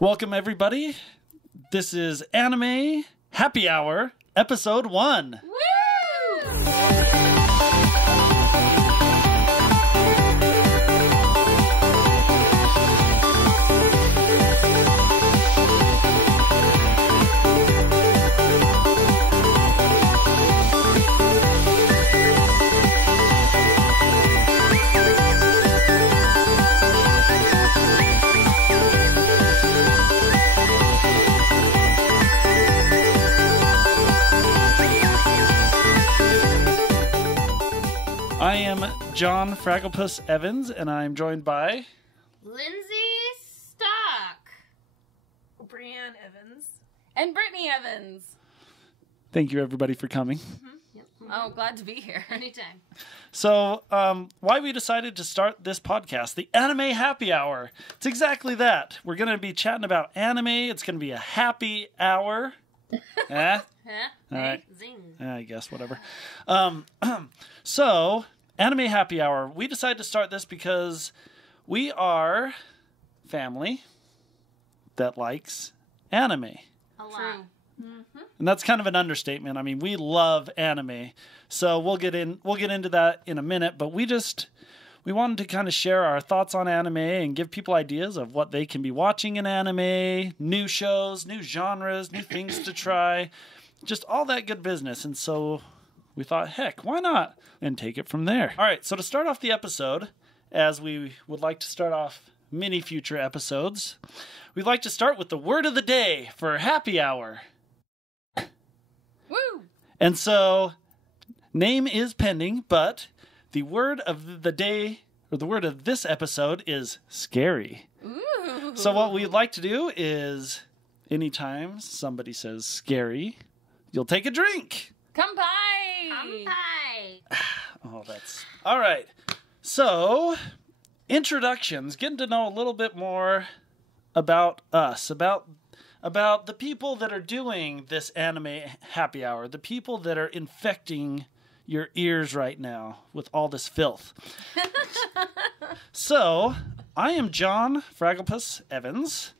Welcome, everybody. This is Anime Happy Hour, Episode 1. Woo! I am John Fragglepuss Evans, and I'm joined by... Lindsay Stock. Brianne Evans. And Brittany Evans. Thank you, everybody, for coming. Yep. Oh, glad to be here. Anytime. So, why we decided to start this podcast, the Anime Happy Hour. It's exactly that. We're going to be chatting about anime. It's going to be a happy hour. Huh? All right. Zing. I guess, whatever. So, Anime Happy Hour. We decided to start this because we are family that likes anime. A lot. And that's kind of an understatement. I mean, we love anime. So we'll get into that in a minute, but we wanted to kind of share our thoughts on anime and give people ideas of what they can be watching in anime, new shows, new genres, new things to try, just all that good business. And so we thought, heck, why not? And take it from there. All right, so to start off the episode, as we would like to start off many future episodes, we'd like to start with the word of the day for happy hour. Woo! And so, name is pending, but the word of the day, or the word of this episode, is scary. Ooh. So what we'd like to do is, anytime somebody says scary, you'll take a drink. Come pie! Come pie! Oh, that's... All right. So, introductions. Getting to know a little bit more about us, about the people that are doing this anime happy hour, the people that are infecting your ears right now with all this filth. So, I am John Fragglepuss Evans.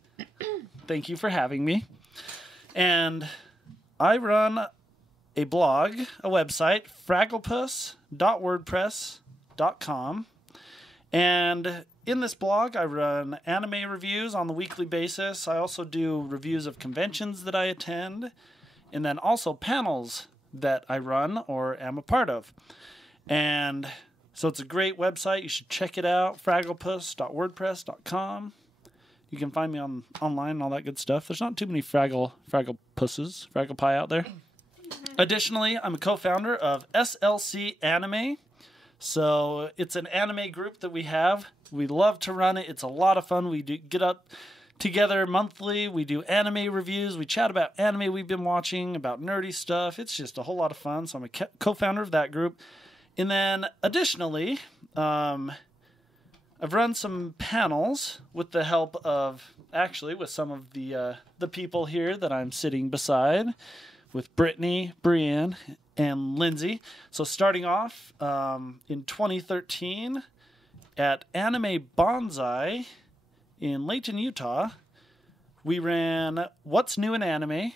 Thank you for having me. And I run a blog, a website, fragglepuss.wordpress.com. And in this blog, I run anime reviews on the weekly basis. I also do reviews of conventions that I attend, and then also panels that I run or am a part of. And so it's a great website. You should check it out, fragglepuss.wordpress.com. You can find me online and all that good stuff. There's not too many Fragglepusses, Fraggle Pie out there. Additionally, I'm a co-founder of SLC Anime. So it's an anime group that we have. We love to run it. It's a lot of fun. We do get up together monthly. We do anime reviews. We chat about anime we've been watching, about nerdy stuff. It's just a whole lot of fun. So I'm a co-founder of that group. And then additionally, I've run some panels with the help of, actually, with some of the people here that I'm sitting beside, with Brittany, Brianne, and Lindsay. So starting off in 2013 at Anime Bonsai in Layton, Utah, we ran What's New in Anime,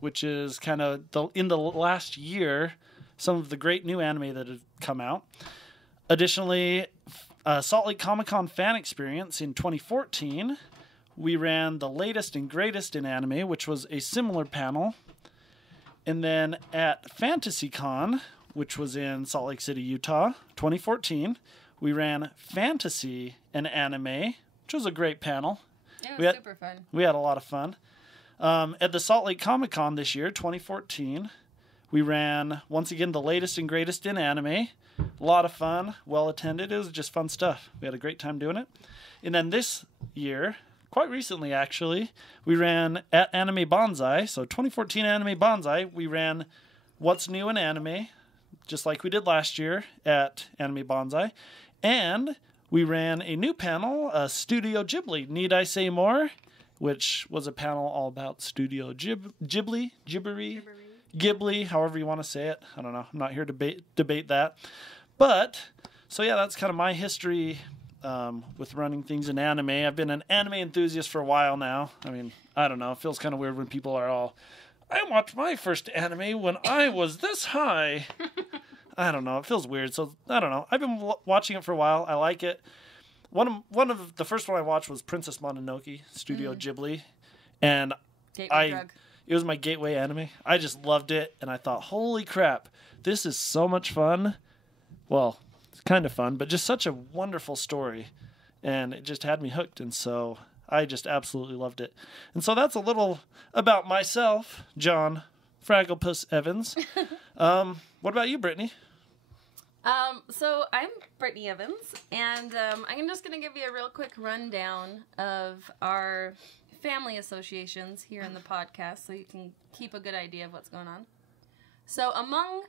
which is kind of in the last year, some of the great new anime that have come out. Additionally, Salt Lake Comic-Con Fan Experience in 2014, we ran the latest and greatest in anime, which was a similar panel. And then at FantasyCon, which was in Salt Lake City, Utah, 2014, we ran Fantasy and Anime, which was a great panel. It was super fun. We had a lot of fun. At the Salt Lake Comic-Con this year, 2014, we ran, once again, the latest and greatest in anime. A lot of fun, well attended. It was just fun stuff. We had a great time doing it. And then this year, quite recently, actually, we ran at Anime Bonsai. So 2014 Anime Bonsai, we ran What's New in Anime, just like we did last year at Anime Bonsai. And we ran a new panel, Studio Ghibli, Need I Say More? Which was a panel all about Studio Ghibli, Ghibli, however you want to say it. I don't know. I'm not here to debate that. But, so yeah, that's kind of my history with running things in anime. I've been an anime enthusiast for a while now. I mean, I don't know. It feels kind of weird when people are all, I watched my first anime when I was this high. I don't know. It feels weird. So, I don't know. I've been watching it for a while. I like it. One of the first one I watched was Princess Mononoke, Studio Ghibli. And Gateway drug. it was my gateway anime. I just loved it. And I thought, holy crap, this is so much fun. Well, it's kind of fun, but just such a wonderful story. And it just had me hooked. And so I just absolutely loved it. And so that's a little about myself, John Fragglepuss Evans. What about you, Brittany? So I'm Brittany Evans, and I'm just going to give you a real quick rundown of our family associations here in the podcast so you can keep a good idea of what's going on. So among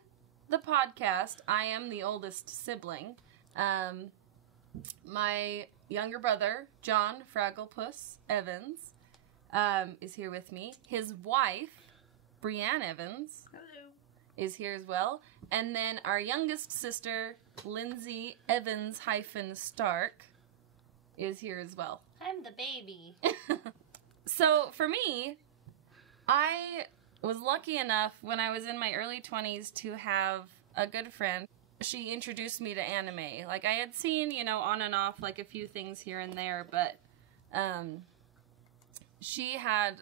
the podcast, I am the oldest sibling. My younger brother, John Fragglepuss Evans, is here with me. His wife, Brianne Evans, is here as well. And then our youngest sister, Lindsay Evans-Stark, is here as well. I'm the baby. So for me, I was lucky enough when I was in my early 20s to have a good friend. She introduced me to anime. Like, I had seen, on and off, like, a few things here and there, but she had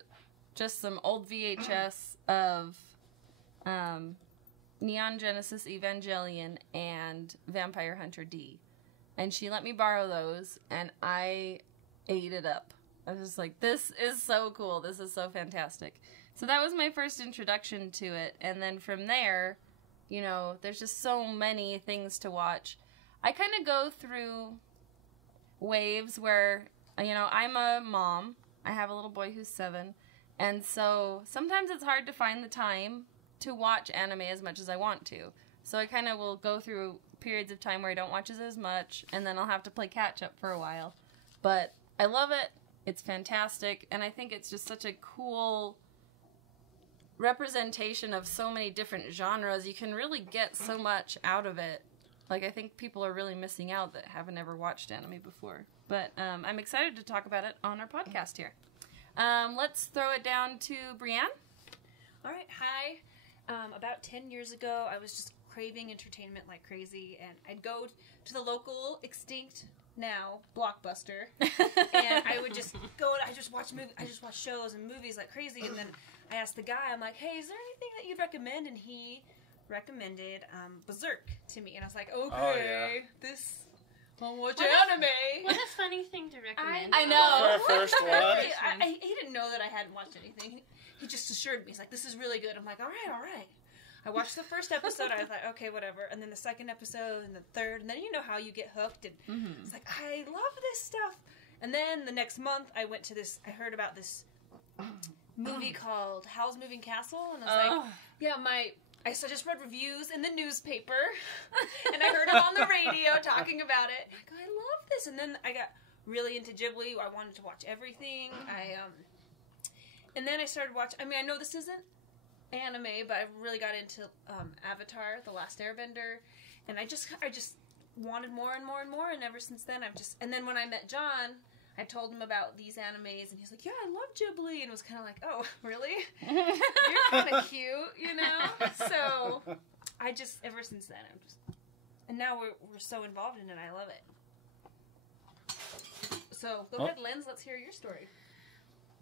just some old VHS of Neon Genesis Evangelion and Vampire Hunter D. And she let me borrow those, and I ate it up. I was just like, this is so cool. This is so fantastic. So that was my first introduction to it. And then from there, there's just so many things to watch. I kind of go through waves where, I'm a mom. I have a little boy who's 7. And so sometimes it's hard to find the time to watch anime as much as I want to. So I kind of will go through periods of time where I don't watch it as much, and then I'll have to play catch up for a while. But I love it. It's fantastic, and I think it's just such a cool representation of so many different genres. You can really get so much out of it. Like, I think people are really missing out that haven't ever watched anime before. But I'm excited to talk about it on our podcast here. Let's throw it down to Brianne. All right, hi. About 10 years ago, I was just craving entertainment like crazy, and I'd go to the local extinct now Blockbuster, and I would just go and I just watch shows and movies like crazy. And then I asked the guy, I'm like, hey, is there anything that you'd recommend? And he recommended Berserk to me, and I was like, okay, this I'll watch anime. What a funny thing to recommend. I know. For our first one. He didn't know that I hadn't watched anything. He just assured me. He's like, this is really good. I'm like, all right. I watched the first episode. I was like, okay, whatever. And then the second episode and the third. And then you know how you get hooked. And it's like, I love this stuff. And then the next month, I heard about this movie called Howl's Moving Castle. And I was like, yeah, I just read reviews in the newspaper. And I heard it on the radio talking about it. Like, I love this. And then I got really into Ghibli. I wanted to watch everything. And then I started watching, I know this isn't anime, but I really got into Avatar, The Last Airbender, and I just wanted more and more and more, and ever since then and then when I met John, I told him about these animes, and he's like, yeah, I love Ghibli, and it was kind of like, oh, really? You're kind of cute, So I just, ever since then, and now we're so involved in it, I love it. So, go ahead, Linz, let's hear your story.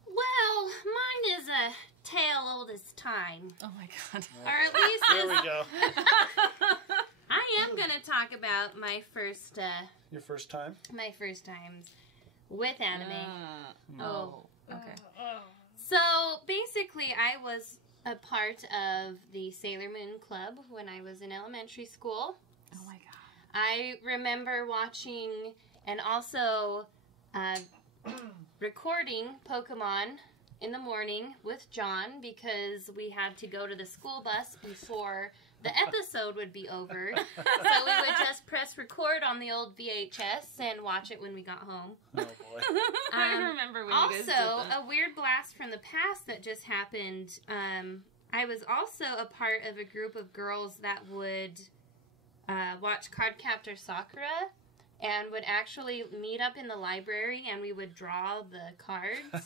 Well, mine is a tale old as time. Oh my god. Or at least There we go. I am going to talk about my first Your first time? my first times with anime. Okay. So basically I was a part of the Sailor Moon Club when I was in elementary school. Oh my god. I remember watching and also recording Pokemon in the morning with John because we had to go to the school bus before the episode would be over. So we would just press record on the old VHS and watch it when we got home. Oh boy. I remember when you guys did Also, that. a weird blast from the past that just happened. I was also a part of a group of girls that would watch Cardcaptor Sakura and would actually meet up in the library and we would draw the cards, which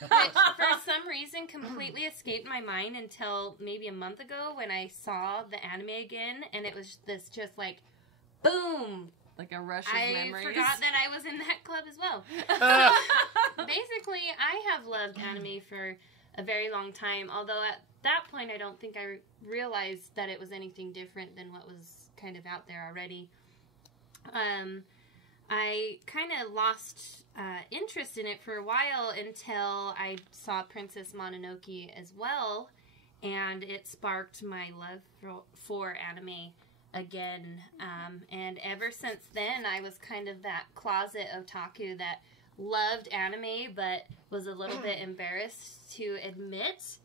for some reason completely escaped my mind until maybe a month ago when I saw the anime again, and it was this just like, boom! Like a rush of I memories. forgot that I was in that club as well. Basically, I have loved anime for a very long time, although at that point I don't think I realized that it was anything different than what was kind of out there already. I kind of lost interest in it for a while until I saw Princess Mononoke as well, and it sparked my love for anime again. And ever since then, I was kind of that closet otaku that loved anime but was a little bit embarrassed to admit.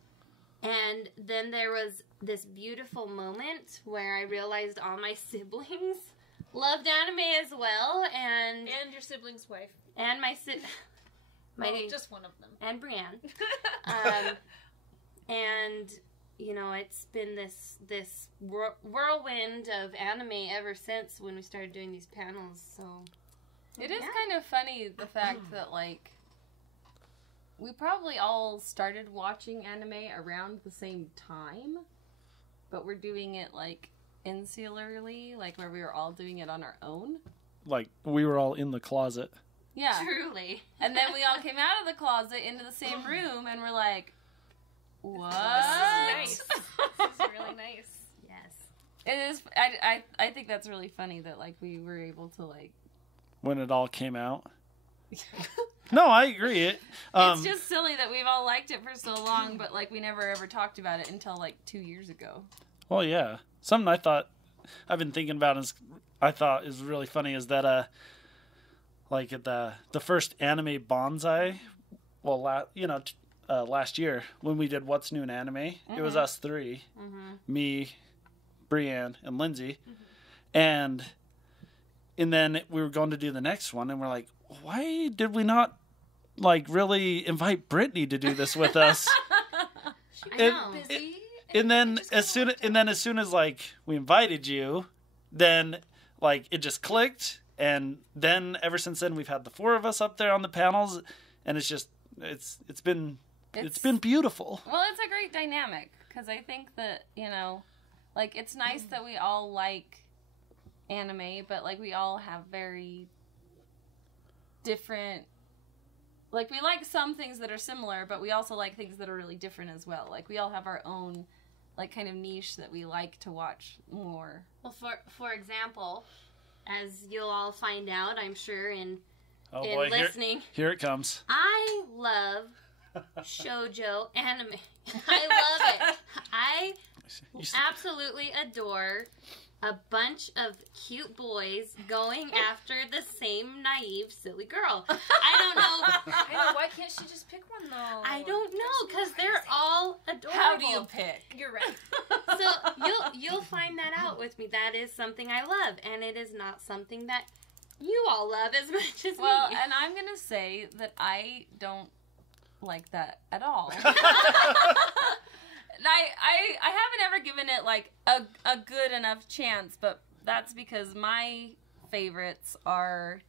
And then there was this beautiful moment where I realized all my siblings loved anime as well, and your sibling's wife. and my Just one of them. and Brienne. And you know, it's been this whirlwind of anime ever since when we started doing these panels. So It is kind of funny, the fact that, like, we probably all started watching anime around the same time, but we're doing it, like, insularly, like, where we were all doing it on our own. Like, we were all in the closet. Yeah. truly, And then we all came out of the closet into the same room, and we're like, what? This is nice. This is really nice. yes. It is, I think that's really funny that, like, we were able to, like, When it all came out. No, I agree. it's just silly that we've all liked it for so long, but, like, we never ever talked about it until, like, 2 years ago. Well, yeah. Something I've been thinking about I thought is really funny is that, like at the first anime bonsai, well, last year when we did What's New in Anime, it was us three, me, Brienne, and Lindsay, and then we were going to do the next one, and we're like, why did we not like really invite Brittany to do this with us? I know. Busy. And then as soon as like we invited you, then like it just clicked, and then ever since then we've had the four of us up there on the panels, and it's been beautiful. Well, it's a great dynamic, because I think that, you know, like, it's nice that we all like anime, but, like, we all have very different, like, we like some things that are similar, but we also like things that are really different as well. Like, we all have our own, like, kind of niche that we like to watch more. Well, for example, as you'll all find out, I'm sure, in listening, Here it comes. I love shoujo anime. I love it. I absolutely adore a bunch of cute boys going after the same naive, silly girl. I don't know. I know. Why can't she just pick one though? I don't know, because they're all adorable. How do you pick? You're right. So you'll find that out with me. That is something I love, and it is not something that you all love as much as Well, me. and I'm going to say that I don't like that at all. I haven't ever given it, like, a good enough chance, but that's because my favorites are,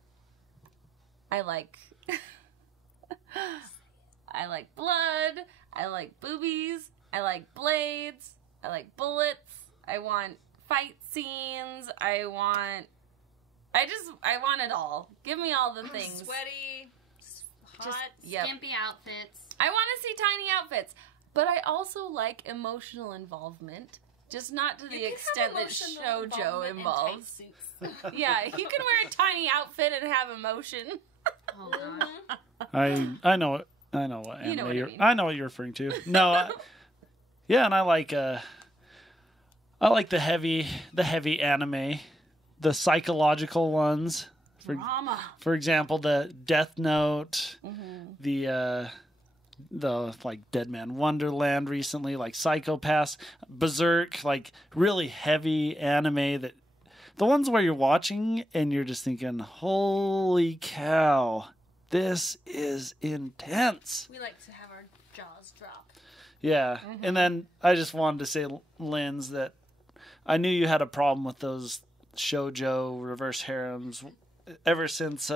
I like blood, I like boobies, I like blades, I like bullets, I want fight scenes, I want it all. Give me all the things. Sweaty, hot. Yep. Skimpy outfits. I want to see tiny outfits, but I also like emotional involvement, just not to the extent that shoujo involves. Yeah, you can wear a tiny outfit and have emotion. Oh gosh. I know what You know anime what I mean. I know what you're referring to. No, yeah, and I like the heavy anime, the psychological ones. Drama. For example, the Death Note, the like Dead Man Wonderland recently, like Psychopaths, Berserk, like really heavy anime that the ones where you're watching and you're just thinking, holy cow, this is intense. We like to have our jaws drop. Yeah. And then I just wanted to say, Linz, that I knew you had a problem with those shoujo reverse harems ever since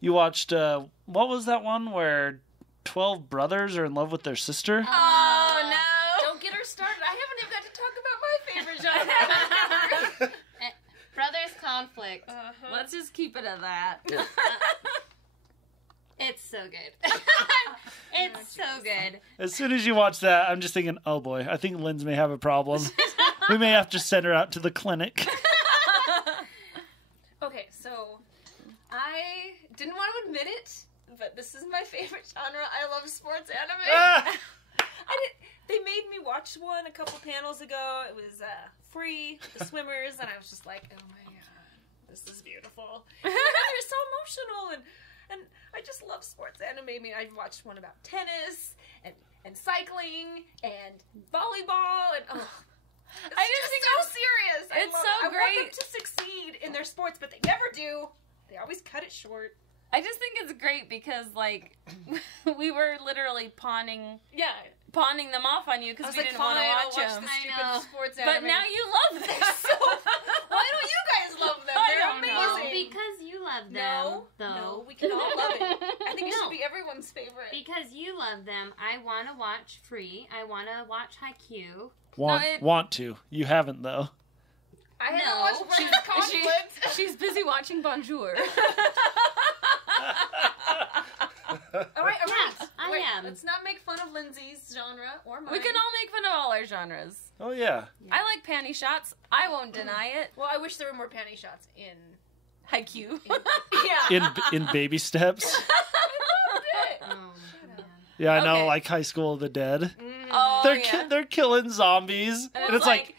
you watched what was that one where 12 brothers are in love with their sister? Oh no! Don't get her started. I haven't even got to talk about my favorite genre. Brothers conflict. Let's just keep it at that. It's so good. It's so good. As soon as you watch that, I'm just thinking, oh boy, I think Linz may have a problem. We may have to send her out to the clinic. Okay, so I didn't want to admit it, but this is my favorite genre. I love sports anime. They made me watch one a couple panels ago. It was free, the swimmers, and I was just like, oh my god, this is beautiful. They're so emotional, and I just love sports anime. I mean, I watched one about tennis and cycling and volleyball, and I just think so serious. it's I so want great. them to succeed in their sports, but they never do. They always cut it short. I just think it's great because, like, we were literally pawning Yeah. them off on you I because was we like, didn't want to fine, I'll watch watch them. the I stupid know. sports But anime. now you love them. So, why don't you guys love them? I They're don't know. amazing. Because you love them, No, though. we can all love it. I think it No. should be everyone's favorite. Because you love them, I want to watch Free. I want to watch Haikyuu. Want to. You haven't, though. I haven't No. watched Friends Conflict. She's busy watching Bonjour. All right, Yes, I Wait, am. let's not make fun of Lindsay's genre or mine. We can all make fun of all our genres. Oh, yeah. I like panty shots. I won't deny it. Well, I wish there were more panty shots in. Haikyuu. Yeah. In baby steps. Oh, man. Yeah, I know, Okay. like High School of the Dead. Oh, They're yeah. they're killing zombies. And it's like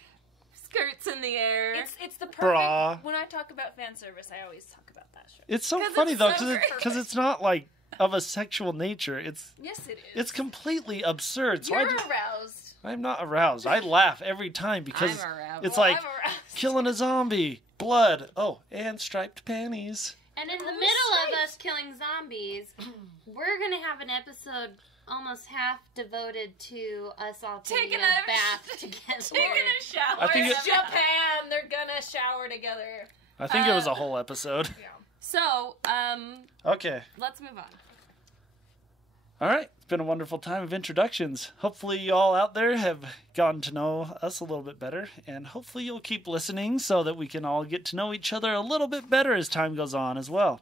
skirts in the air. It's the perfect. Bra. When I talk about fan service, I always talk about that show. it's so 'Cause funny it's though so because it's not like of a sexual nature. It's Yes, it is. it's completely absurd. So You're aroused. I'm not aroused. I laugh every time because I'm aroused. it's Well, like I'm aroused. killing a zombie, blood. Oh, and striped panties. And in the Oh, middle of straight. us killing zombies, we're going to have an episode almost half devoted to us all taking Taking a a- bath together. Taking a shower. I think It's Japan. They're gonna shower together. I think it was a whole episode. Yeah. So, Okay. let's move on. All right. It's been a wonderful time of introductions. Hopefully, you all out there have gotten to know us a little bit better, and hopefully, you'll keep listening so that we can all get to know each other a little bit better as time goes on as well.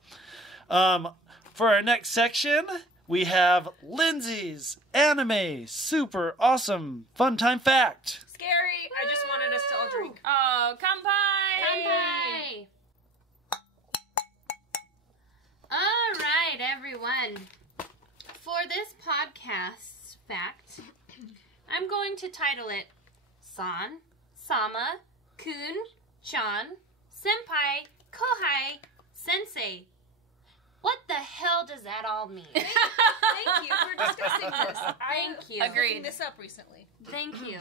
For our next section, we have Lindsay's anime super awesome fun time fact. Scary. I just wanted us to all drink. Oh, kanpai! Kanpai! All right, everyone. For this podcast fact, I'm going to title it San, Sama, Kun, Chan, Senpai, Kohai, Sensei. What the hell does that all mean? Thank you for discussing this. Thank you. I was looking Agreed. this up recently. Thank you.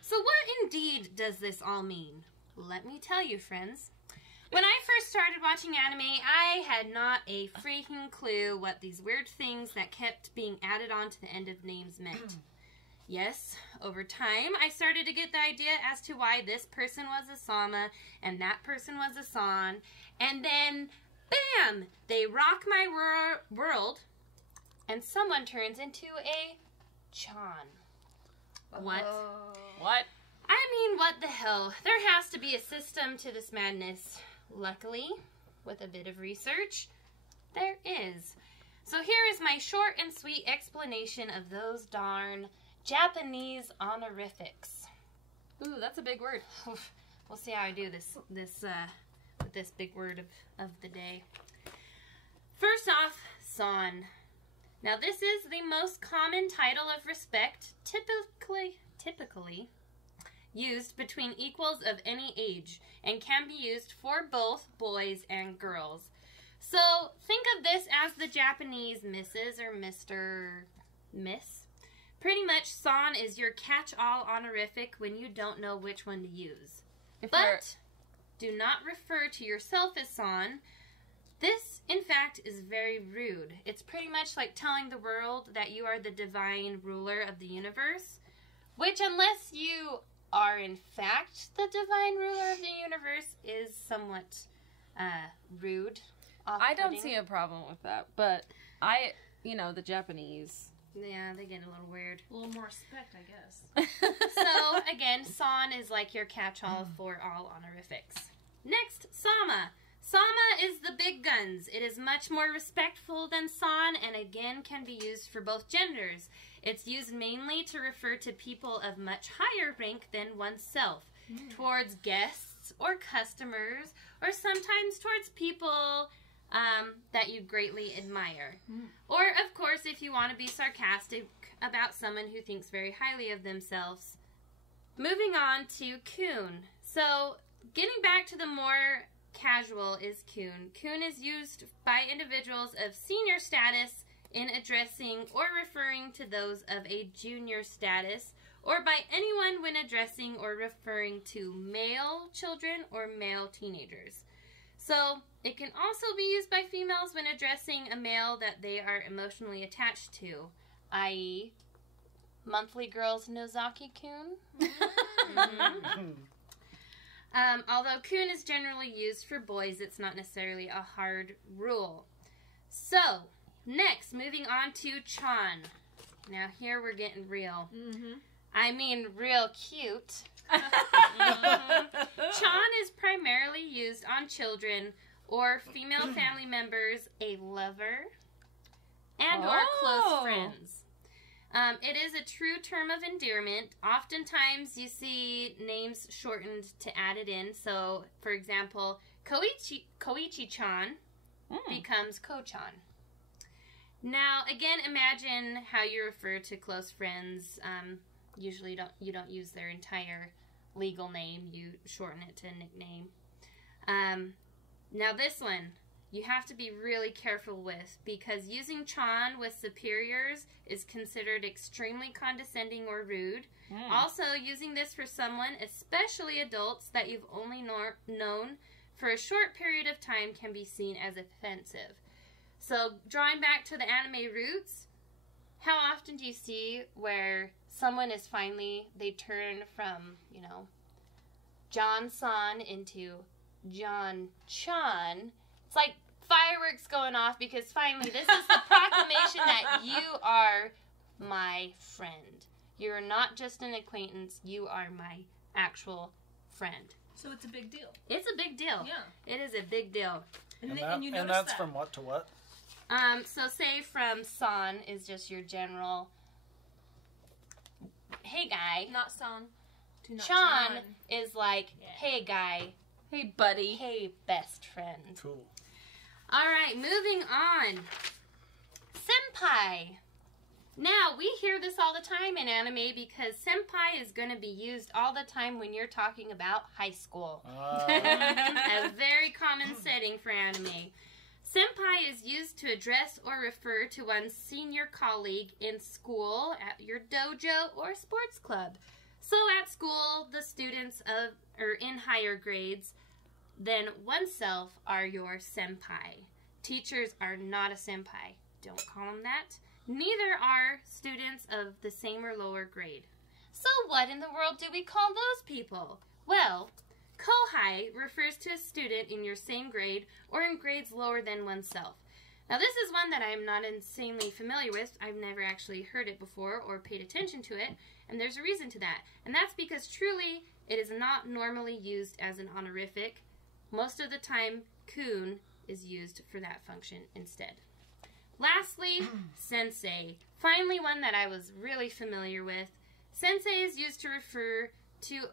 So, what indeed does this all mean? Let me tell you, friends. When I first started watching anime, I had not a freaking clue what these weird things that kept being added on to the end of names meant. Yes, over time, I started to get the idea as to why this person was a Sama and that person was a San, and then, bam! They rock my world, and someone turns into a Chan. What? What? I mean, what the hell? There has to be a system to this madness. Luckily, with a bit of research, there is. So here is my short and sweet explanation of those darn Japanese honorifics. Ooh, that's a big word. Oof. We'll see how I do this with this big word of the day. First off, San. Now this is the most common title of respect typically used between equals of any age and can be used for both boys and girls. So think of this as the Japanese Mrs. or Mr. Miss. Pretty much San is your catch-all honorific when you don't know which one to use. If you're- But do not refer to yourself as San. This, in fact, is very rude. It's pretty much like telling the world that you are the divine ruler of the universe, which, unless you are in fact the divine ruler of the universe, is somewhat rude. I don't off-putting. see a problem with that, but the Japanese. Yeah, they get a little weird. A little more respect, I guess. So, again, San is like your catch-all for all honorifics. Next, Sama. Sama is the big guns. It is much more respectful than San and again can be used for both genders. It's used mainly to refer to people of much higher rank than oneself, towards guests or customers, or sometimes towards people that you greatly admire. Or, of course, if you want to be sarcastic about someone who thinks very highly of themselves. Moving on to kun. So, getting back to the more casual is kun. Kun is used by individuals of senior status in addressing or referring to those of a junior status, or by anyone when addressing or referring to male children or male teenagers. So, it can also be used by females when addressing a male that they are emotionally attached to, i.e., monthly girls Nozaki-kun. Although kun is generally used for boys, it's not necessarily a hard rule. So, next, moving on to chan. Now, here we're getting real. I mean, real cute. Chan is primarily used on children or female family members, a lover, and or close friends. It is a true term of endearment. Oftentimes you see names shortened to add it in. So, for example, Koichi-chan becomes Ko-chan. Now, again, imagine how you refer to close friends. Usually you don't use their entire legal name. You shorten it to a nickname. Now this one, you have to be really careful with, because using chan with superiors is considered extremely condescending or rude. Also, using this for someone, especially adults, that you've only known for a short period of time can be seen as offensive. So, drawing back to the anime roots, how often do you see where someone is finally, they turn from, John-san into John-chan? It's like fireworks going off because finally this is the proclamation that you are my friend. You're not just an acquaintance, you are my actual friend. So it's a big deal. It's a big deal. Yeah. It is a big deal. And you and notice that's that. from what to what? So say from san is just your general, hey guy. Not san. To not Chan is like, hey guy. Hey, buddy. Hey, best friend. Cool. All right, moving on. Senpai. Now, we hear this all the time in anime because senpai is going to be used all the time when you're talking about high school. A very common setting for anime. Senpai is used to address or refer to one's senior colleague in school, at your dojo, or sports club. So at school, the students in higher grades than oneself are your senpai. Teachers are not a senpai. Don't call them that. Neither are students of the same or lower grade. So what in the world do we call those people? Well, kohai refers to a student in your same grade or in grades lower than oneself. Now this is one that I'm not insanely familiar with. I've never actually heard it before or paid attention to it, and there's a reason to that. And that's because truly it is not normally used as an honorific. Most of the time, kun is used for that function instead. Lastly, sensei. Finally, one that I was really familiar with. Sensei is used to refer to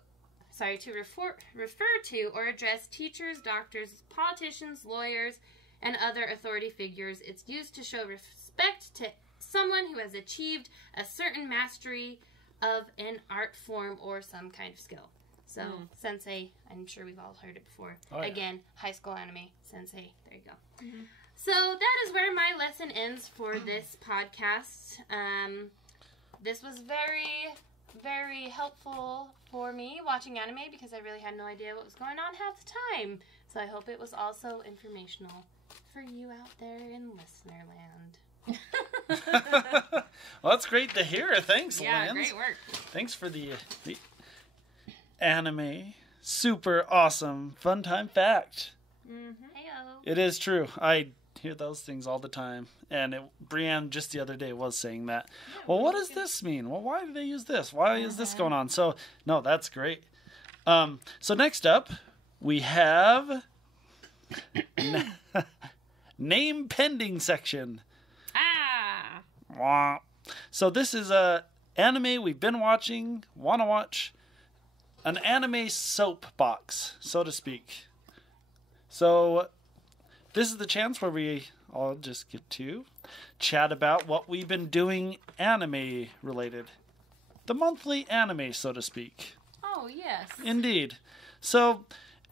or address teachers, doctors, politicians, lawyers, and other authority figures. It's used to show respect to someone who has achieved a certain mastery of an art form or some kind of skill. So, sensei, I'm sure we've all heard it before. Oh, yeah. Again, high school anime, sensei. There you go. So, that is where my lesson ends for this podcast. This was very, very helpful for me watching anime because I really had no idea what was going on half the time. So, I hope it was also informational for you out there in listener land. Well, that's great to hear. Thanks, Yeah, Lynn. great work. Thanks for the anime super awesome fun time fact. Hey, It is true. I hear those things all the time. And Brianne just the other day was saying that. Well, what does this mean? Well, why do they use this? Why is this going on? So, no, that's great. So next up, we have name pending section. Ah! Wah. So this is a anime we've been watching, want to watch, an anime soapbox, so to speak. So this is the chance where we all just get to chat about what we've been doing anime related. The monthly anime, so to speak. Oh, yes. Indeed. So,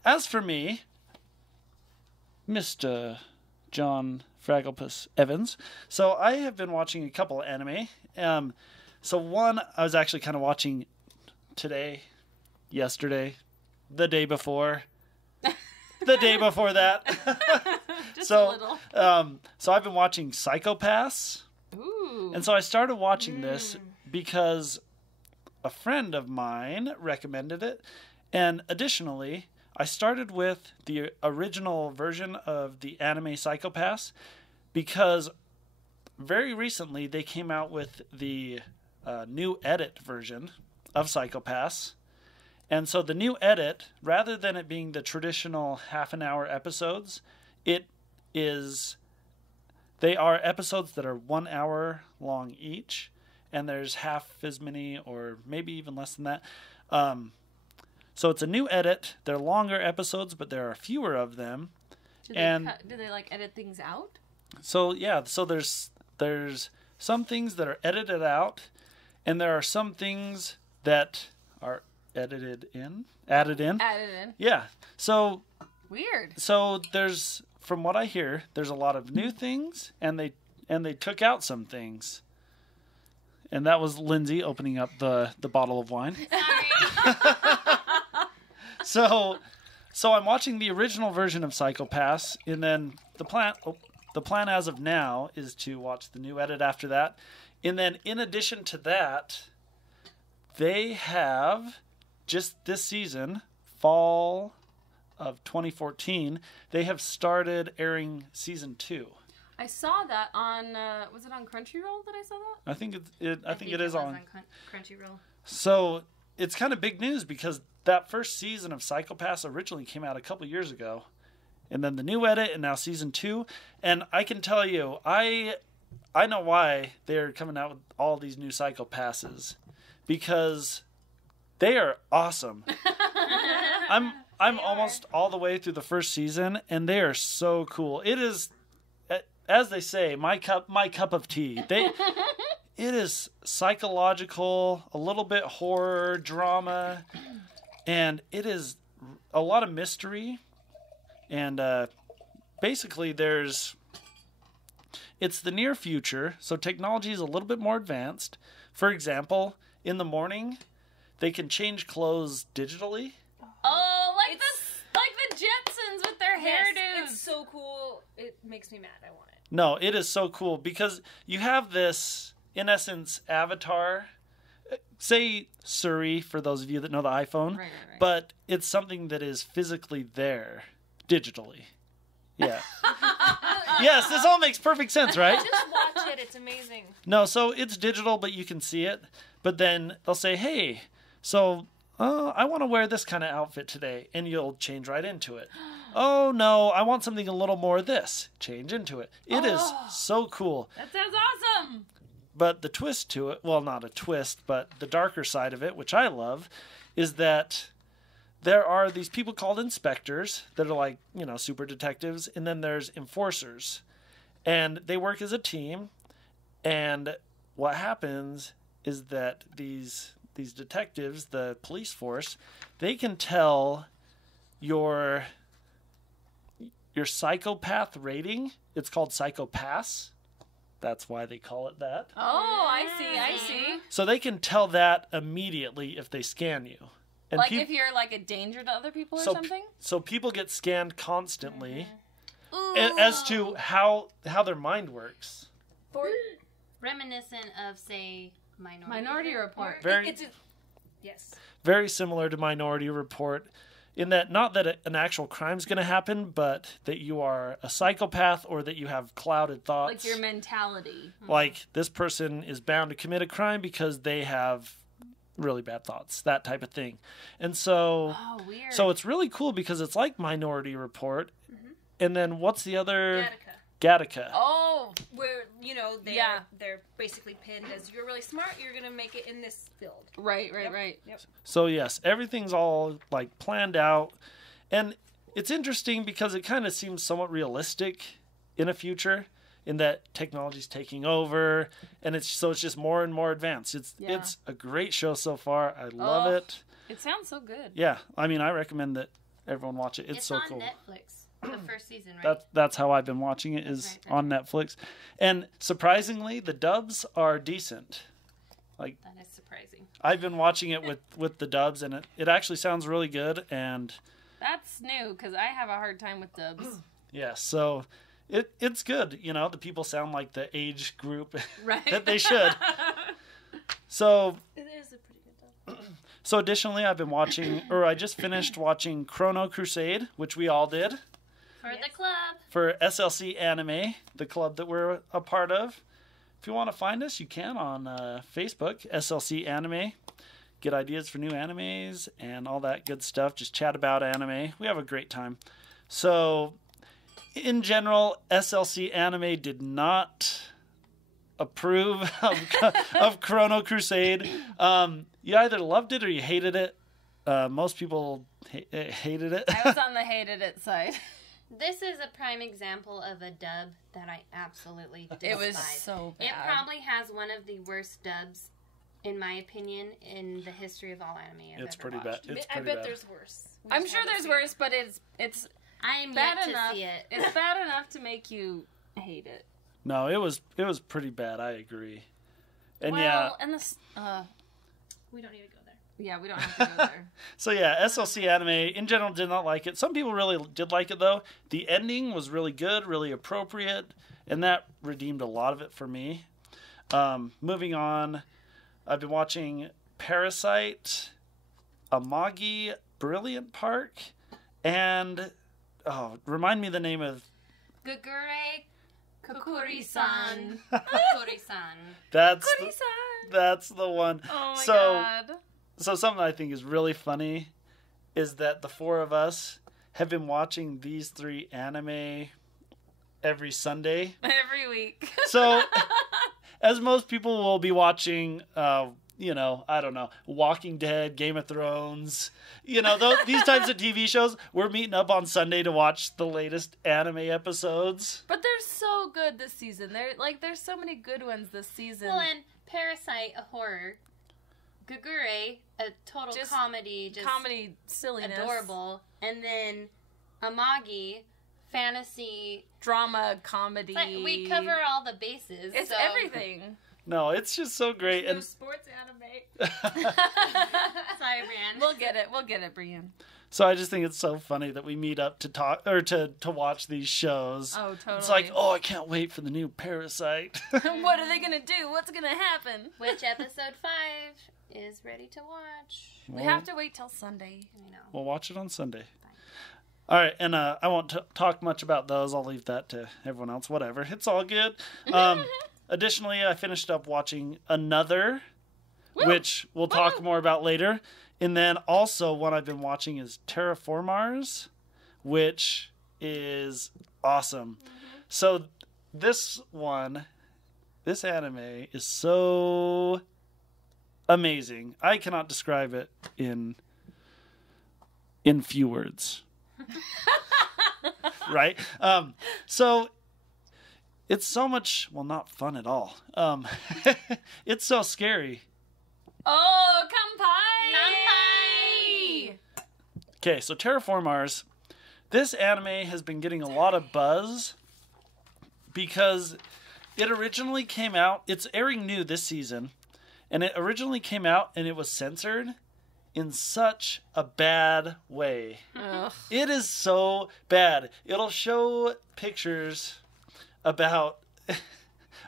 as for me, Mr. John Fragglepus Evans, so I have been watching a couple of anime. So one I was actually kind of watching today, yesterday, the day before, the day before that. Just a little. So I've been watching Psycho Pass. Ooh. And so I started watching this because a friend of mine recommended it. And additionally, I started with the original version of the anime Psycho Pass because very recently they came out with the new edit version of Psycho Pass. And so the new edit, rather than it being the traditional half-an-hour episodes, they are episodes that are 1 hour long each, and there's half as many, or maybe even less than that. So it's a new edit. They're longer episodes, but there are fewer of them. Do they like edit things out? So yeah, so there's some things that are edited out, and there are some things that are added in. Added in. Yeah. So Weird. So there's, from what I hear, there's a lot of new things, and they took out some things. And that was Lindsay opening up the bottle of wine. So I'm watching the original version of Psycho Pass, and then the plan as of now is to watch the new edit after that. And then in addition to that, they have just this season, fall of 2014, they have started airing season 2. I saw that on, was it on Crunchyroll that I saw that? I think it is on Crunchyroll. So it's kind of big news because that first season of Psycho Pass originally came out a couple years ago, and then the new edit, and now season 2. And I can tell you, I know why they're coming out with all these new Psycho Passes, because they are awesome. I'm almost all the way through the first season, and they are so cool. It is, as they say, my cup of tea. It is psychological, a little bit horror, drama, and it is a lot of mystery. And basically, it's the near future, so technology is a little bit more advanced. For example, in the morning, they can change clothes digitally. Oh, like the Jetsons with their hairdos. It's so cool. It makes me mad. I want it. No, it is so cool because you have this, in essence, avatar. Say Siri, for those of you that know the iPhone. Right. But it's something that is physically there, digitally. Yeah. Yes, this all makes perfect sense, right? Just watch it. It's amazing. No, so it's digital, but you can see it. But then they'll say, hey, so I want to wear this kind of outfit today. And you'll change right into it. Oh, no, I want something a little more of this. Change into it. It is so cool. That sounds awesome. But the twist to it, well, not a twist, but the darker side of it, which I love, is that there are these people called inspectors that are like, super detectives. And then there's enforcers. And they work as a team. And what happens is that these detectives, the police force, they can tell your psychopath rating. It's called Psycho Pass. That's why they call it that. Oh, I see. So they can tell that immediately if they scan you. And Like if you're like a danger to other people or something? So people get scanned constantly Ooh. as to how their mind works. Reminiscent of, say, Minority Report. Very Yes. very similar to Minority Report. in that not that an actual crime's going to happen, but that you are a psychopath or that you have clouded thoughts. Like your mentality. Like this person is bound to commit a crime because they have really bad thoughts, that type of thing. And so, Oh, weird. so it's really cool because it's like Minority Report. And then what's the other? Gattaca. Gattaca. Oh, Where, you know, Yeah. they're basically pinned as you're really smart, you're going to make it in this field. right. Yep. So yes, everything's all like planned out, and it's interesting because it kind of seems somewhat realistic in a future, in that technology's taking over, and it's just more and more advanced. Yeah. It's a great show so far. I love Oh. it. It sounds so good. Yeah, I mean, I recommend that everyone watch it. It's so on cool. Netflix. The first season, right? That's how I've been watching it, is Right. on Netflix, and surprisingly, the dubs are decent. That is surprising. I've been watching it with the dubs, and it actually sounds really good. And That's new because I have a hard time with dubs. yeah, so it's good. You know, the people sound like the age group Right. that they should. So It is a pretty good dub. so additionally, I've been watching, or I just finished watching Chrono Crusade, which we all did For the club. for SLC Anime, the club that we're a part of. If you want to find us, you can on Facebook, SLC Anime. Get ideas for new animes and all that good stuff. Just chat about anime. We have a great time. So, in general, SLC Anime did not approve of Chrono Crusade. You either loved it or you hated it. Most people hated it. I was on the hated it side. This is a prime example of a dub that I absolutely despise. It was so bad. It probably has one of the worst dubs, in my opinion, in the history of all anime I've It's ever pretty watched. bad. It's I pretty bet bad. there's worse. We I'm just sure haven't there's seen worse, but it's I'm bad yet enough. to see it. It's bad enough to make you hate it. No, it was pretty bad. I agree. And well, and this. We don't need to go there. Yeah, we don't have to go there. so yeah, SLC Anime in general did not like it. Some people really did like it though. The ending was really good, really appropriate, and that redeemed a lot of it for me. Moving on, I've been watching Parasite, Amagi, Brilliant Park, and remind me the name of Gugure Kokuri-san. Kokuri-san. that's the one. Oh my So- god. So something I think is really funny is that the four of us have been watching these three anime every Sunday. Every week. So as most people will be watching, I don't know, Walking Dead, Game of Thrones, these types of TV shows, we're meeting up on Sunday to watch the latest anime episodes. But they're so good this season. There's so many good ones this season. Well, and Parasite, a horror. Gugure, a total Just comedy. Just comedy silliness. adorable. And then Amagi, fantasy. Drama, comedy. Like, we cover all the bases. It's so. everything. No, it's just so great. No And sports anime. Sorry, Brian. We'll get it, Brian. so I just think it's so funny that we meet up to talk or to watch these shows. Oh, totally. It's like, oh, I can't wait for the new Parasite. What are they gonna do? What's gonna happen? Which episode 5 is ready to watch? We have to wait till Sunday. I know. We'll watch it on Sunday. All right, and I won't talk much about those. I'll leave that to everyone else. Whatever. It's all good. Additionally, I finished up watching Another, which we'll talk more about later. And then also one I've been watching is Terraformars, which is awesome. So this anime is so amazing. I cannot describe it in few words. Right? So it's so much, well, not fun at all. It's so scary. Oh, Kampai! Okay, so Terraformars, this anime has been getting a lot of buzz because it originally came out, it's airing new this season, and it originally came out and it was censored in such a bad way. Ugh. It is so bad. It'll show pictures about,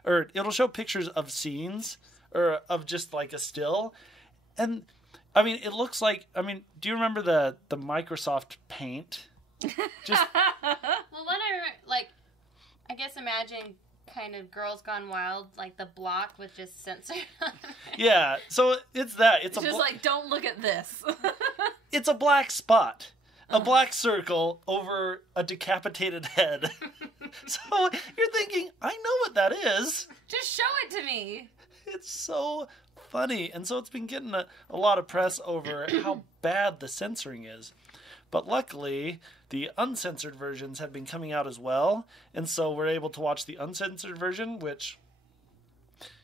or it'll show pictures of scenes, or of just like a still, and I mean, it looks like. I mean, do you remember the Microsoft Paint? Just Well, when I remember, like, I guess imagine kind of Girls Gone Wild, like the block with just censored on it. yeah. So it's that. It's Just like, don't look at this. it's a black spot, a black circle over a decapitated head. So you're thinking, I know what that is. Just show it to me. It's so funny. And so it's been getting a lot of press over how bad the censoring is. But luckily, the uncensored versions have been coming out as well. And so we're able to watch the uncensored version, which,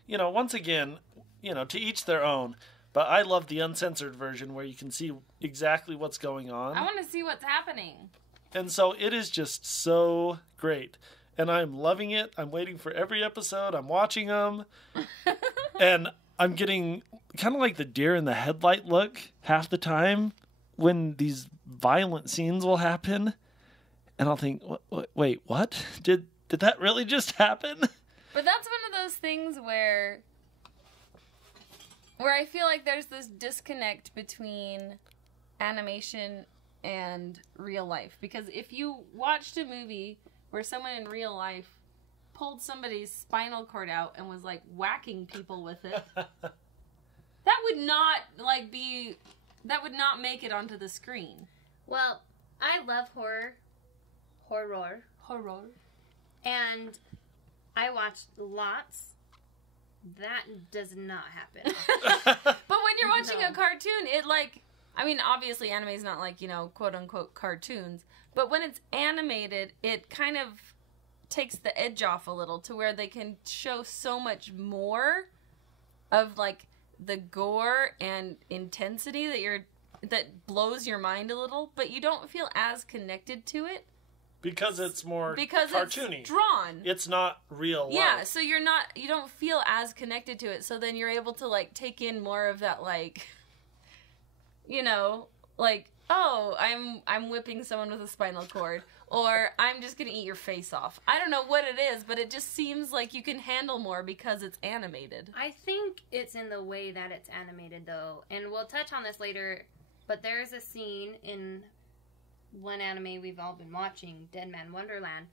once again, to each their own. But I love the uncensored version where you can see exactly what's going on. I want to see what's happening. And so it is just so great. And I'm loving it. I'm waiting for every episode. I'm watching them. And I'm getting kind of like the deer in the headlight look half the time when these violent scenes will happen. And I'll think, wait, what? Did that really just happen? But that's one of those things where I feel like there's this disconnect between animation and real life. Because if you watched a movie where someone in real life pulled somebody's spinal cord out and was like whacking people with it, that would not make it onto the screen. Well, I love horror. And I watched lots. That does not happen. But when you're watching a cartoon, obviously anime is not like, quote unquote cartoons, but when it's animated, it kind of takes the edge off a little to where they can show so much more of like the gore and intensity that blows your mind a little, but you don't feel as connected to it. Because it's more cartoony. It's drawn. It's not real life. Yeah, so you don't feel as connected to it, so then you're able to like take in more of that oh, I'm whipping someone with a spinal cord, or I'm just gonna eat your face off. I don't know what it is, but it just seems like you can handle more because it's animated. I think it's in the way that it's animated, though, and we'll touch on this later, but there's a scene in one anime we've all been watching, Dead Man Wonderland,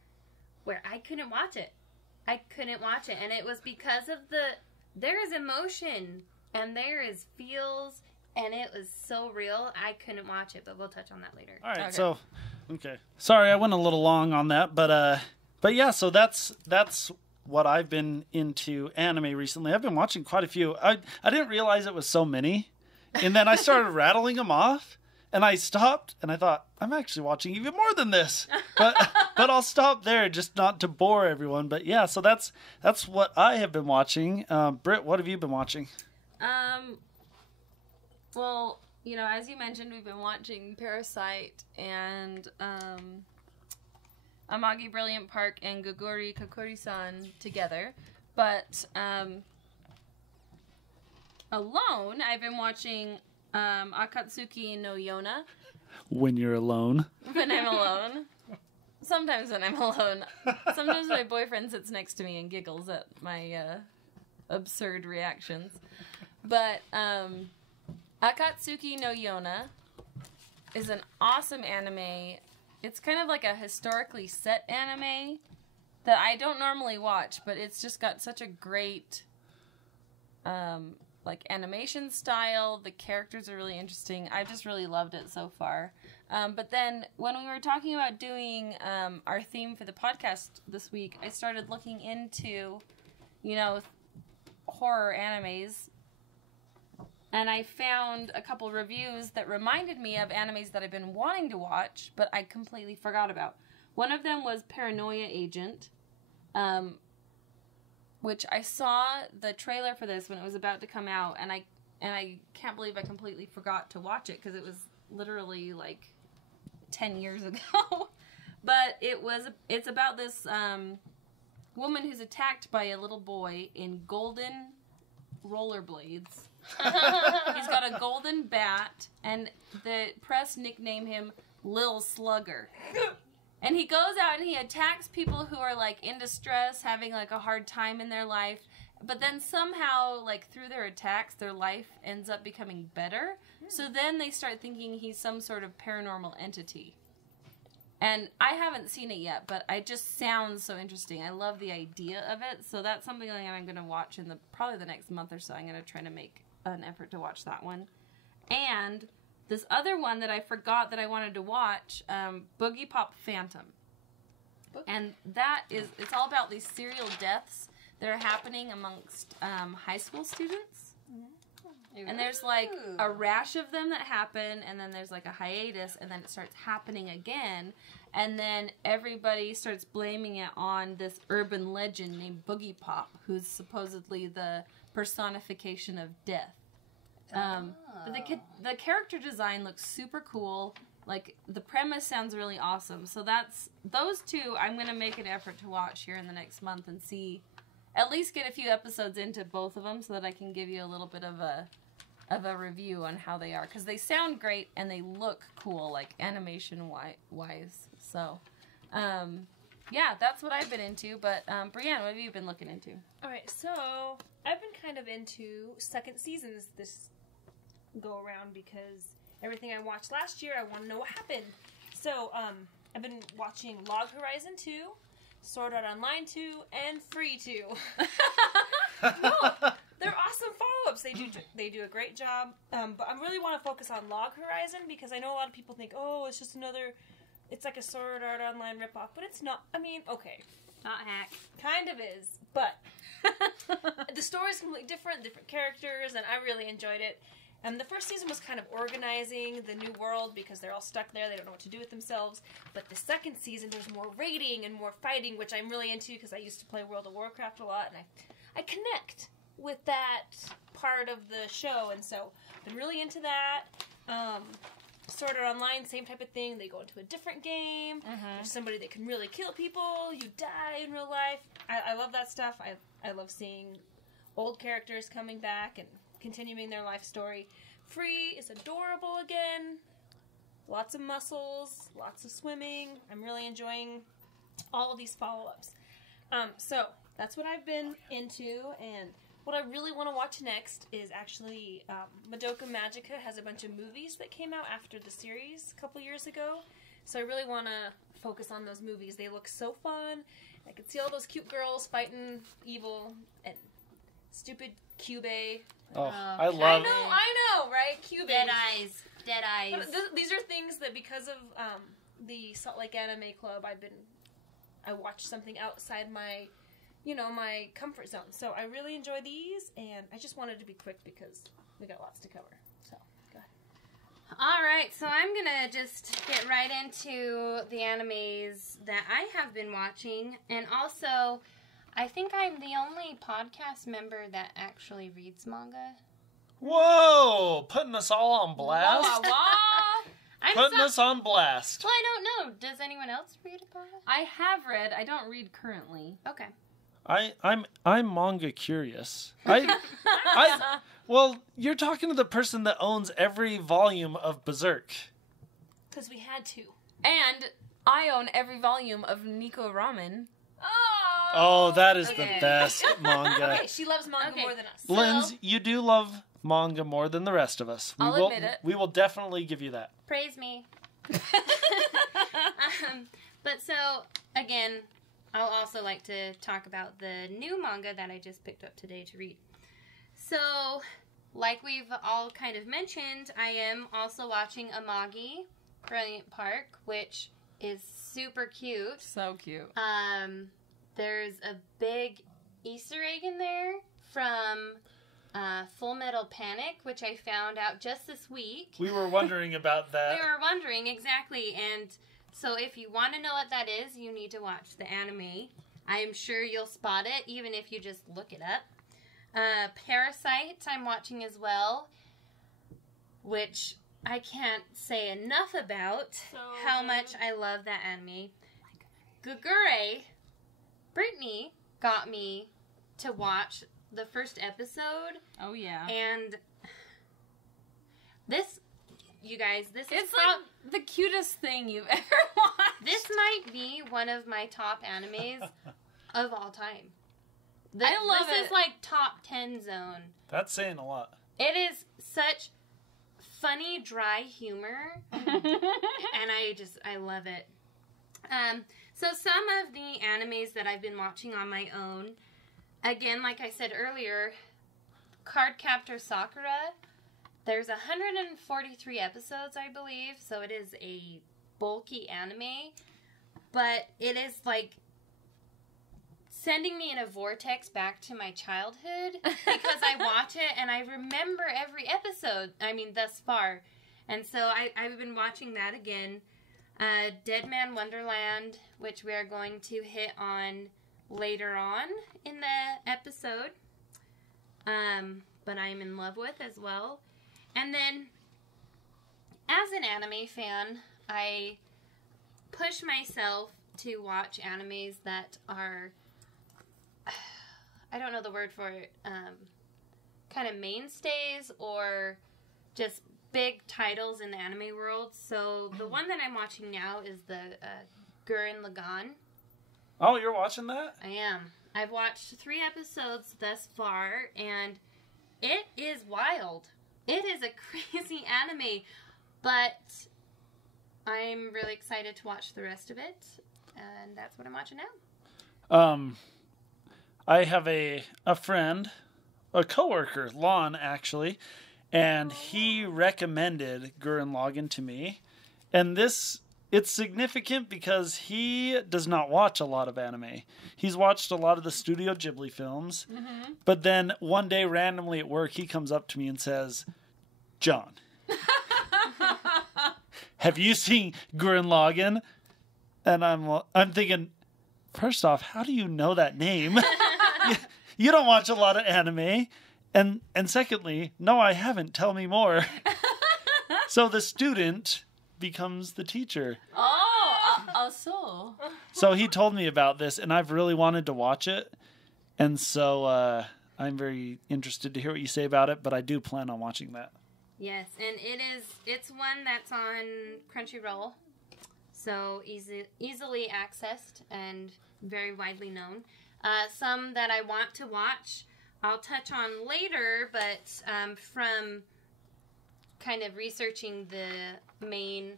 where I couldn't watch it. And it was because of there is emotion, and there is feels, and it was so real, I couldn't watch it, but we'll touch on that later. All right, Okay. so, okay. Sorry, I went a little long on that, but yeah, so that's what I've been into anime recently. I've been watching quite a few. I didn't realize it was so many, and then I started rattling them off, and I stopped, and I thought, I'm actually watching even more than this, but I'll stop there just not to bore everyone. But yeah, so that's what I have been watching. Britt, what have you been watching? Well, as you mentioned, we've been watching Parasite and Amagi Brilliant Park and Gogori Kokori-san together. But alone, I've been watching Akatsuki no Yona. When you're alone. When I'm alone. Sometimes when I'm alone. Sometimes my boyfriend sits next to me and giggles at my absurd reactions. But Akatsuki no Yona is an awesome anime. It's kind of like a historically set anime that I don't normally watch, but it's just got such a great animation style. The characters are really interesting. I just really loved it so far. But then when we were talking about doing our theme for the podcast this week, I started looking into, horror animes. And I found a couple reviews that reminded me of animes that I've been wanting to watch, but I completely forgot about. One of them was Paranoia Agent, which I saw the trailer for this when it was about to come out, and I can't believe I completely forgot to watch it because it was literally like 10 years ago. But it's about this woman who's attacked by a little boy in golden rollerblades. He's got a golden bat, and the press nickname him Lil Slugger. And he goes out and he attacks people who are like in distress, having like a hard time in their life. But then somehow, like through their attacks, their life ends up becoming better. So then they start thinking he's some sort of paranormal entity. And I haven't seen it yet, but it just sounds so interesting. I love the idea of it. So that's something that I'm going to watch in probably the next month or so. I'm going to try to make an effort to watch that one. And this other one that I forgot that I wanted to watch, Boogie Pop Phantom. And it's all about these serial deaths that are happening amongst high school students. And there's like a rash of them that happen, and then there's like a hiatus, and then it starts happening again. And then everybody starts blaming it on this urban legend named Boogie Pop, who's supposedly the personification of death. But the character design looks super cool. Like, the premise sounds really awesome. So those two I'm going to make an effort to watch here in the next month and see, at least get a few episodes into both of them so that I can give you a little bit of a review on how they are. Because they sound great and they look cool, like, animation-wise. So, yeah, that's what I've been into. But, Brianne, what have you been looking into? Alright, so I've been kind of into second seasons this go-around because everything I watched last year, I want to know what happened. So, I've been watching Log Horizon 2, Sword Art Online 2, and Free 2. No, they're awesome follow-ups. They do a great job. But I really want to focus on Log Horizon because I know a lot of people think, oh, it's just it's like a Sword Art Online ripoff, but it's not. I mean, okay. Not hack. Kind of is, but the story's completely different characters, and I really enjoyed it. The first season was kind of organizing the new world because they're all stuck there. They don't know what to do with themselves. But the second season, there's more raiding and more fighting, which I'm really into because I used to play World of Warcraft a lot, and I connect with that part of the show, and so I've been really into that. Sword Art Online, same type of thing. They go into a different game. There's somebody that can really kill people. You die in real life. I love that stuff. I love seeing old characters coming back and continuing their life story. Free is adorable again. Lots of muscles, lots of swimming. I'm really enjoying all of these follow-ups. So that's what I've been into, and what I really want to watch next is actually Madoka Magica has a bunch of movies that came out after the series a couple years ago. So I really want to focus on those movies. They look so fun. I could see all those cute girls fighting evil and stupid Kyubey. Oh, I love it. I know, right? Kyubey. Dead eyes. But these are things that because of the Salt Lake Anime Club, I watched something outside my comfort zone. So I really enjoy these, and I just wanted to be quick because we got lots to cover. So, go ahead. Alright, so I'm gonna just get right into the animes that I have been watching, and also, I think I'm the only podcast member that actually reads manga. Whoa! Putting us all on blast? Wah, wah. Putting us on blast. Well, I don't know. Does anyone else read a manga? I have read. I don't read currently. Okay. I'm manga curious. Well, you're talking to the person that owns every volume of Berserk. Because we had to. And I own every volume of Nico Ramen. Oh, that is the best manga. Okay, she loves manga more than us. Linz, you do love manga more than the rest of us. I'll admit it. We will definitely give you that. Praise me. But so, again, I'll also like to talk about the new manga that I just picked up today to read. So, like we've all kind of mentioned, I am also watching Amagi, Brilliant Park, which is super cute. So cute. There's a big Easter egg in there from Full Metal Panic, which I found out just this week. We were wondering about that. We were wondering, exactly. And so if you want to know what that is, you need to watch the anime. I am sure you'll spot it, even if you just look it up. Parasite, I'm watching as well, which I can't say enough about how much I love that anime. Gugure, Brittany got me to watch the first episode. Oh, yeah. And this, you guys, this It's is like the cutest thing you've ever watched. this might be one of my top animes of all time. I love This it. is like top 10 zone. That's saying a lot. It is such funny, dry humor, and I love it. So some of the animes that I've been watching on my own, again, like I said earlier, Cardcaptor Sakura. There's 143 episodes, I believe, so it is a bulky anime, but it is like sending me in a vortex back to my childhood because I watch it and I remember every episode, thus far. And so I've been watching that again. Dead Man Wonderland, which we are going to hit on later on in the episode, but I'm in love with as well. And then, as an anime fan, I push myself to watch animes that are, I don't know the word for it, kind of mainstays or just big titles in the anime world. So the one that I'm watching now is the Gurren Lagann. Oh, you're watching that? I am. I've watched 3 episodes thus far, and it is wild. It is a crazy anime, but I'm really excited to watch the rest of it, and that's what I'm watching now. I have a friend, a coworker, Lon, actually, and he recommended Gurren Lagann to me. And it's significant because he does not watch a lot of anime. He's watched a lot of the Studio Ghibli films, but then one day randomly at work, he comes up to me and says, "John, have you seen Gurren Lagann?" And I'm thinking, first off, how do you know that name? You don't watch a lot of anime. And secondly, no, I haven't. Tell me more. So the student becomes the teacher. So he told me about this, and I've really wanted to watch it. And so I'm very interested to hear what you say about it, but I do plan on watching that. Yes, and it's one that's on Crunchyroll, so easily accessed and very widely known. Some that I want to watch, I'll touch on later, but from kind of researching the main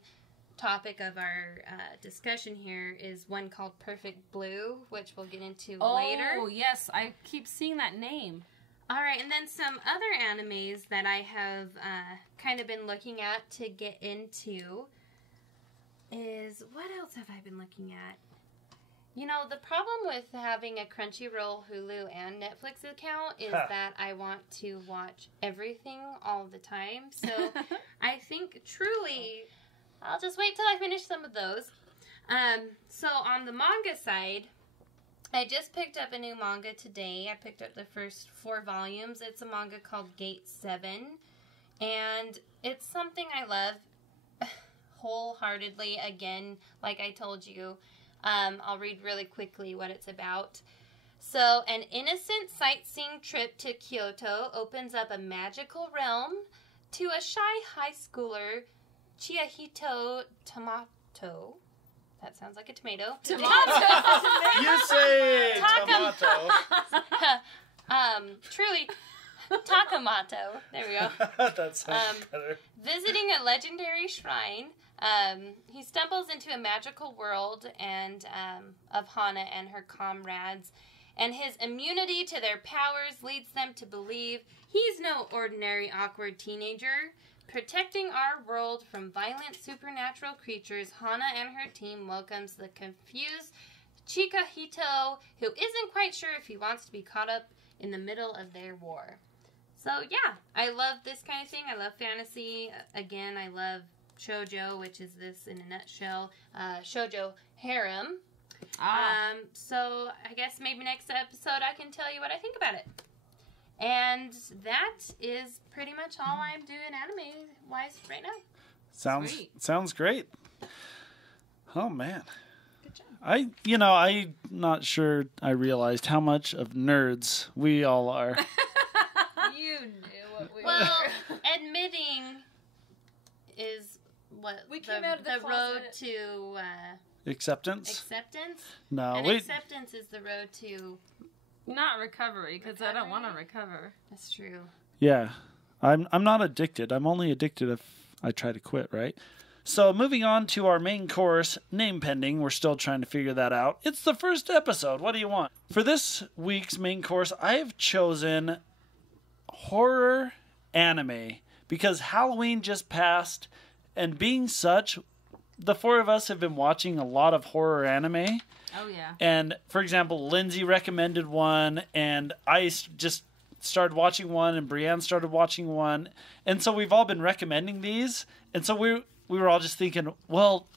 topic of our discussion here is one called Perfect Blue, which we'll get into later. Oh, yes, I keep seeing that name. All right, and then some other animes that I have kind of been looking at to get into is, what else have I been looking at? You know, the problem with having a Crunchyroll, Hulu, and Netflix account is that I want to watch everything all the time. So I think truly, I'll just wait till I finish some of those. So on the manga side, I just picked up a new manga today. I picked up the first 4 volumes. It's a manga called Gate 7. And it's something I love wholeheartedly. Again, like I told you, I'll read really quickly what it's about. So, an innocent sightseeing trip to Kyoto opens up a magical realm to a shy high schooler, Chihito Tomato. That sounds like a tomato. You say tomato. Truly, Takamoto. There we go. That sounds better. Visiting a legendary shrine, he stumbles into a magical world and of Hana and her comrades, and his immunity to their powers leads them to believe he's no ordinary awkward teenager. Protecting our world from violent supernatural creatures, Hana and her team welcomes the confused Chikahito, who isn't quite sure if he wants to be caught up in the middle of their war. So yeah, I love this kind of thing. I love fantasy. Again, I love shoujo, which is this in a nutshell, shoujo harem. So I guess maybe next episode I can tell you what I think about it. And that is pretty much all I'm doing anime-wise right now. Sounds great. Oh, man. Good job. I'm not sure I realized how much of nerds we all are. You knew what we Well, were. admitting is what We came out of the road closet. to Acceptance? acceptance. No, And wait. acceptance is the road to... Not recovery, because I don't want to recover. That's true. Yeah. I'm not addicted. I'm only addicted if I try to quit, right? So moving on to our main course, name pending. We're still trying to figure that out. It's the first episode. What do you want? For this week's main course, I've chosen horror anime because Halloween just passed, and being such, the four of us have been watching a lot of horror anime. Oh, yeah. And, for example, Lindsay recommended one, and I just started watching one, and Brienne started watching one. And so we've all been recommending these. And so we were all just thinking, well,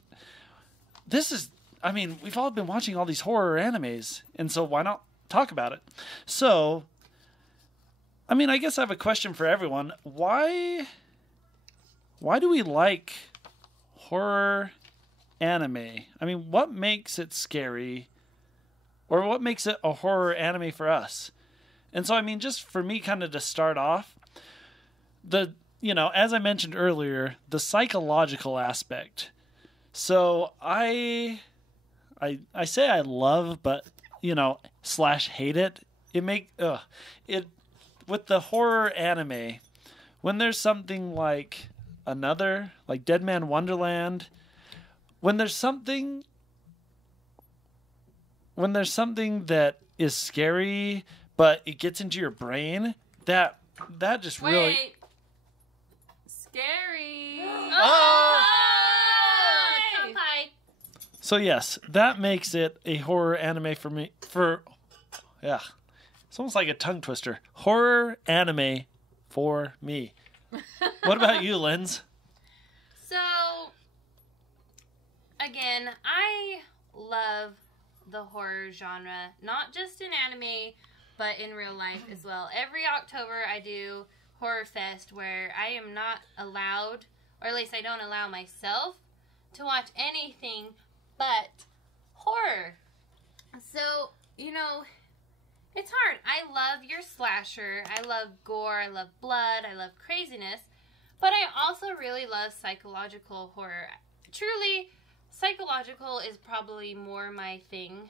we've all been watching all these horror animes, and so why not talk about it? So, I guess I have a question for everyone. Why do we like horror anime? What makes it scary, or what makes it a horror anime for us? And so, just for me, kind of to start off, as I mentioned earlier, the psychological aspect. So I say I love, but / hate it. With the horror anime, when there's something like Dead Man Wonderland, when there's something that is scary, but it gets into your brain, that just Wait. really... Scary. Oh! Kampai. So yes, that makes it a horror anime for me. It's almost like a tongue twister. Horror anime for me. What about you, Linz? So, again, I love the horror genre, not just in anime, but in real life as well. Every October I do Horror Fest, where I am not allowed, or at least I don't allow myself, to watch anything but horror. So, it's hard. I love your slasher. I love gore. I love blood. I love craziness. But I also really love psychological horror. Truly, psychological is probably more my thing.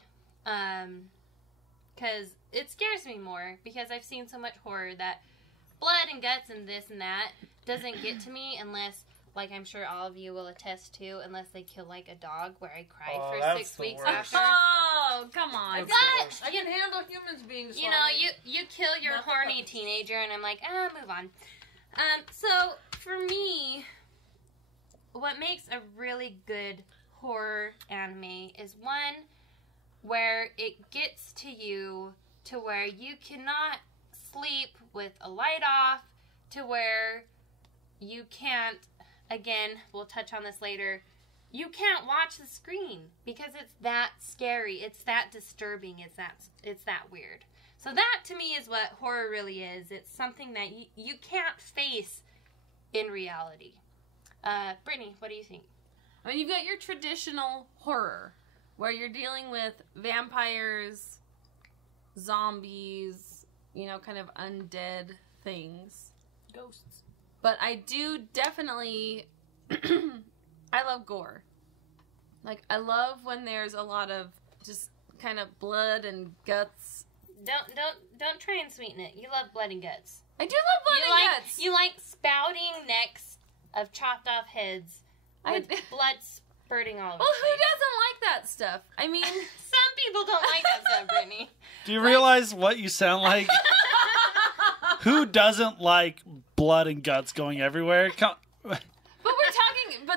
Because it scares me more. Because I've seen so much horror that blood and guts and this and that doesn't get to me unless, like I'm sure all of you will attest to, unless they kill like a dog where I cried for 6 weeks after. Oh, come on. But, I can handle humans being swallowed. you kill your Not the horny puppies. teenager and I'm like, move on. So for me, what makes a really good horror anime is one where it gets to you to where you cannot sleep with a light off, to where you can't, again, we'll touch on this later, you can't watch the screen because it's that scary, it's that disturbing, it's that weird. So that to me is what horror really is. It's something that you can't face in reality. Brittany, what do you think? You've got your traditional horror, where you're dealing with vampires, zombies, kind of undead things. Ghosts. But I do definitely... I love gore. I love when there's a lot of just kind of blood and guts. Don't try and sweeten it. You love blood and guts. I do love blood and guts. You like spouting necks of chopped off heads with blood spurting all over Well, the who place. doesn't like that stuff? Some people don't like that stuff, Brittany. Do you realize what you sound like? Who doesn't like blood and guts going everywhere? But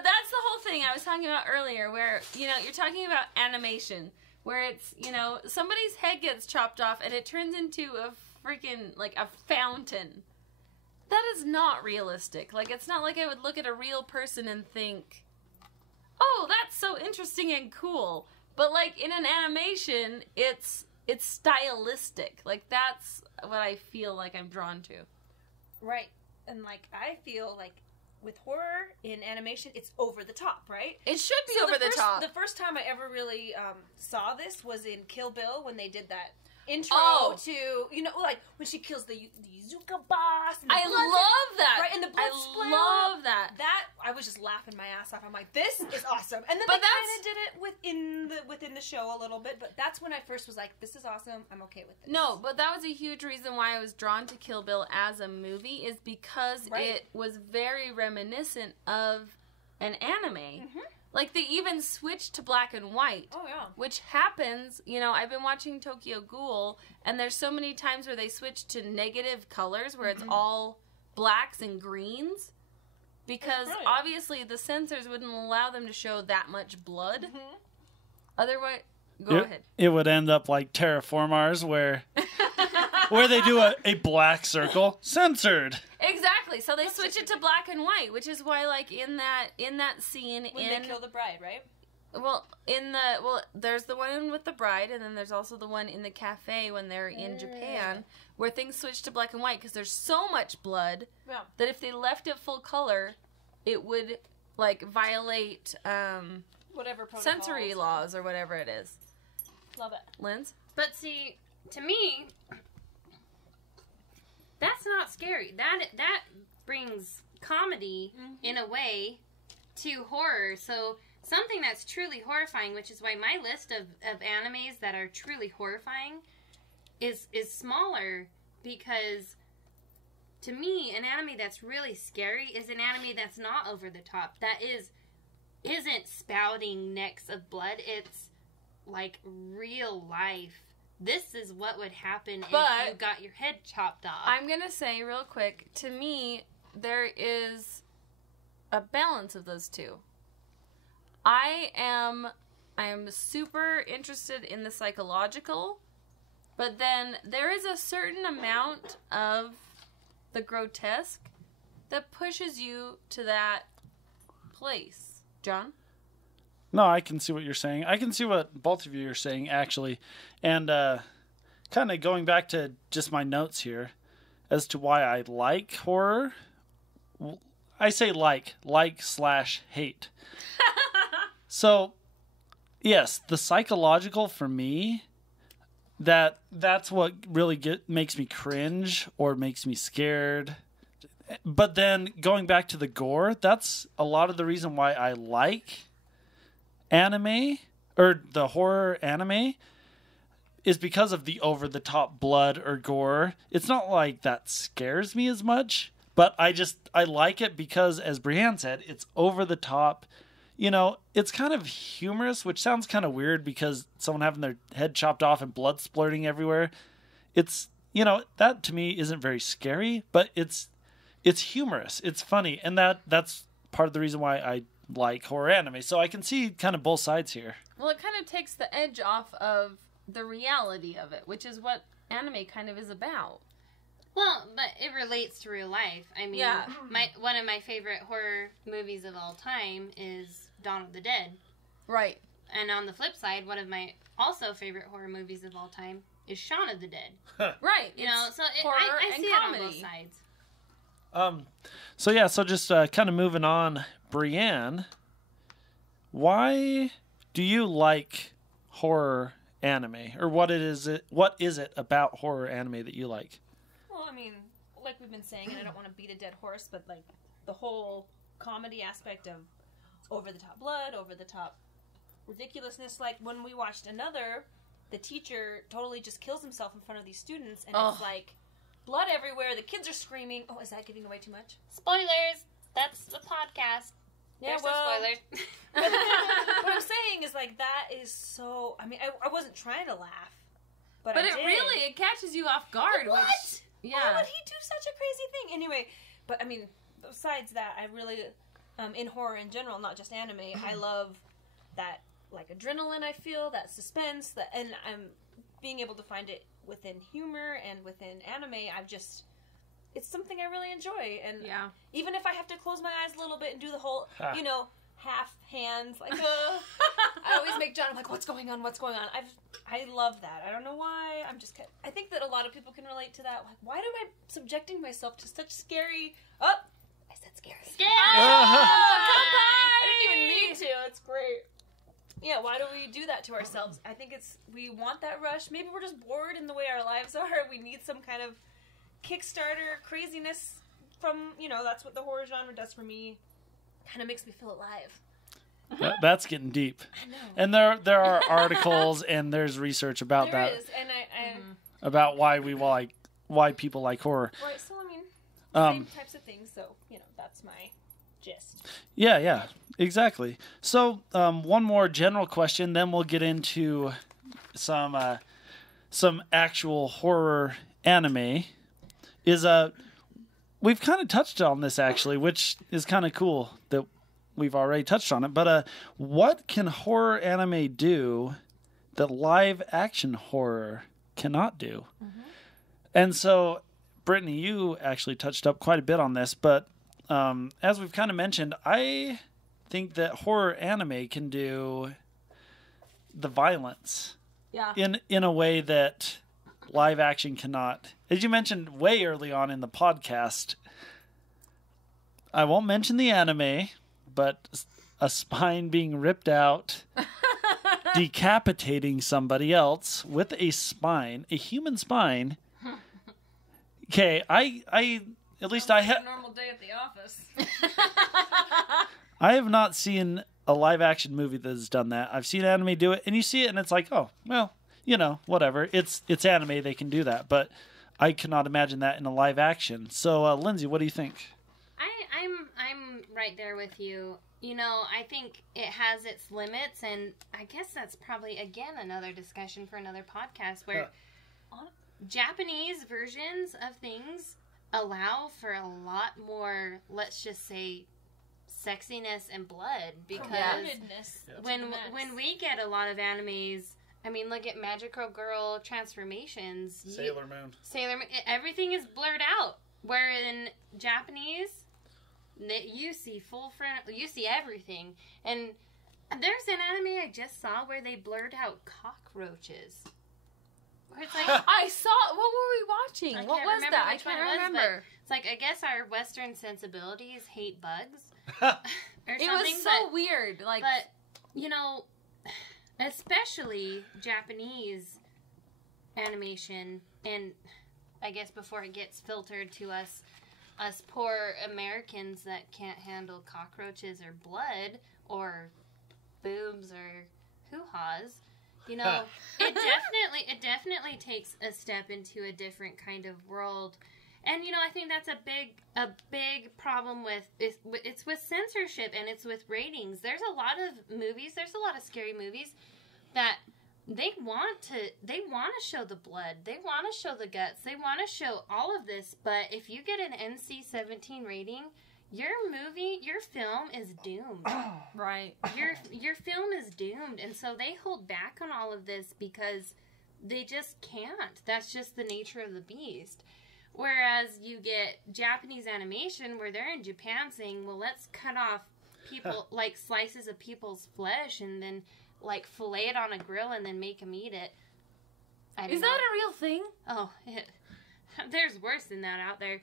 that's the whole thing I was talking about earlier, where, you're talking about animation, where it's, somebody's head gets chopped off and it turns into a freaking, a fountain. That is not realistic. It's not like I would look at a real person and think, oh, that's so interesting and cool. But, in an animation, it's stylistic. That's what I feel like I'm drawn to. Right. And, I feel like with horror in animation, it's over the top, right? It should be So over the top. The first time I ever really saw this was in Kill Bill when they did that intro to, you know, like when she kills the Yuzuka boss. And the I blood- love that. Right, and the blood I splat. love that. That I was just laughing my ass off. I'm like, this is awesome. And then But they kind of did it within the show a little bit. But that's when I first was like, this is awesome. I'm okay with this. No, but that was a huge reason why I was drawn to Kill Bill as a movie, is because it was very reminiscent of an anime. Mm-hmm. Like, they even switched to black and white. Oh yeah. Which happens, you know, I've been watching Tokyo Ghoul, and there's so many times where they switch to negative colors, where it's all blacks and greens. Because Right. obviously the censors wouldn't allow them to show that much blood. Mm-hmm. Otherwise, go ahead. It would end up like Terraformars, where they do a black circle, censored. Exactly. So they switch it to black and white, which is why, like, in that scene When they kill the bride, right? there's the one with the bride, and then there's also the one in the cafe when they're in Japan, where things switch to black and white because there's so much blood Yeah. that if they left it full color, it would like violate Whatever protocols. sensory laws or whatever it is. Love it. Linz? But see, to me, that's not scary. That brings comedy in a way to horror. So something that's truly horrifying, which is why my list of animes that are truly horrifying is smaller, because to me, an anime that's really scary is an anime that's not over the top. That isn't spouting necks of blood. It's like real life. This is what would happen if you got your head chopped off. I'm going to say real quick, to me, there is a balance of those two. I am super interested in the psychological, but then there is a certain amount of the grotesque that pushes you to that place. John? No, I can see what you're saying. I can see what both of you are saying, actually. And kind of going back to just my notes here as to why I like horror. I say like/hate. So, yes, the psychological for me, that's what really makes me cringe or makes me scared. But then going back to the gore, that's a lot of the reason why I like anime, or the horror anime, is because of the over-the-top blood or gore. It's not like that scares me as much, but I like it because, as Brianne said, it's over-the-top. You know, it's kind of humorous, which sounds kind of weird because someone having their head chopped off and blood splurting everywhere. It's, you know, that to me isn't very scary, but it's humorous. It's funny, and that's part of the reason why I like horror anime. So I can see kind of both sides here. Well, it kind of takes the edge off of the reality of it, which is what anime kind of is about. Well, but it relates to real life. I mean, Yeah. One of my favorite horror movies of all time is Dawn of the Dead. Right. And on the flip side, one of my also favorite horror movies of all time is Shaun of the Dead. Right. You know, so horror I and see it on comedy. both sides. So just kind of moving on, Brianne, why do you like horror anime, or what is it about horror anime that you like? Well, I mean, like we've been saying, and I don't want to beat a dead horse, but like the whole comedy aspect of over-the-top blood, over-the-top ridiculousness. Like when we watched Another, the teacher totally just kills himself in front of these students, and it's like blood everywhere. The kids are screaming. Oh, is that giving away too much? Spoilers! That's the podcast. Yeah, There's some spoilers. What I'm saying is like that is so. I mean, I wasn't trying to laugh, but I it did. really, it catches you off guard. What? Which, yeah. Why would he do such a crazy thing? Anyway, but I mean, besides that, I really, in horror in general, not just anime, I love that, like, adrenaline I feel, that suspense, and I'm being able to find it within humor and within anime. It's something I really enjoy. And Yeah. even if I have to close my eyes a little bit and do the whole, half hands, like, I always make John, I'm like, what's going on? I love that. I don't know why. I think that a lot of people can relate to that. Like, why am I subjecting myself to such scary, I said scary. Scary! I didn't even mean to. It's great. Yeah, why do we do that to ourselves? I think we want that rush. Maybe we're just bored in the way our lives are. We need some kind of Kickstarter craziness from, that's what the horror genre does for me. Kind of makes me feel alive. That's getting deep. I know. And there are articles and there's research about There that. is, and I About why people like horror. right, so I mean, same types of things, so, that's my gist. Yeah, exactly. So, one more general question, then we'll get into some actual horror anime. We've kind of touched on this actually, which is kind of cool that we've already touched on it. But what can horror anime do that live action horror cannot do? Mm-hmm. And so, Brittany, you actually touched up quite a bit on this, but as we've kind of mentioned, I think that horror anime can do the violence in a way that live action cannot. As you mentioned way early on in the podcast, I won't mention the anime, but a spine being ripped out, decapitating somebody else with a spine, a human spine. Okay, at least I have. Normal day at the office. I have not seen a live action movie that has done that. I've seen anime do it, and you see it, and it's like, oh, well, whatever. It's anime; they can do that, but I cannot imagine that in a live action. So, Lindsay, what do you think? I'm right there with you. I think it has its limits, and I guess that's probably again another discussion for another podcast where Japanese versions of things allow for a lot more, let's just say, sexiness and blood, because when we get a lot of animes, I mean, look at Magical Girl transformations, Sailor Moon, everything is blurred out, where in Japanese you see full front, you see everything. And there's an anime I just saw where they blurred out cockroaches. Where it's like, I saw. What were we watching? I What can't was remember that? I which one can't it was, remember. but it's like, I guess our Western sensibilities hate bugs. Or It something, was so weird. Like, but, especially Japanese animation, and I guess before it gets filtered to us poor Americans that can't handle cockroaches or blood or boobs or hoo-haws, it definitely takes a step into a different kind of world. And I think that's a big problem with it's with censorship, and it's with ratings. There's a lot of scary movies that they want to show the blood, they want to show the guts, they want to show all of this, but if you get an NC-17 rating, your film is doomed. right. Your film is doomed, and so they hold back on all of this because they just can't. That's just the nature of the beast. Whereas you get Japanese animation where they're in Japan saying, well, let's cut off people, like slices of people's flesh and then like fillet it on a grill and then make them eat it. Is that a real thing? Oh, there's worse than that out there.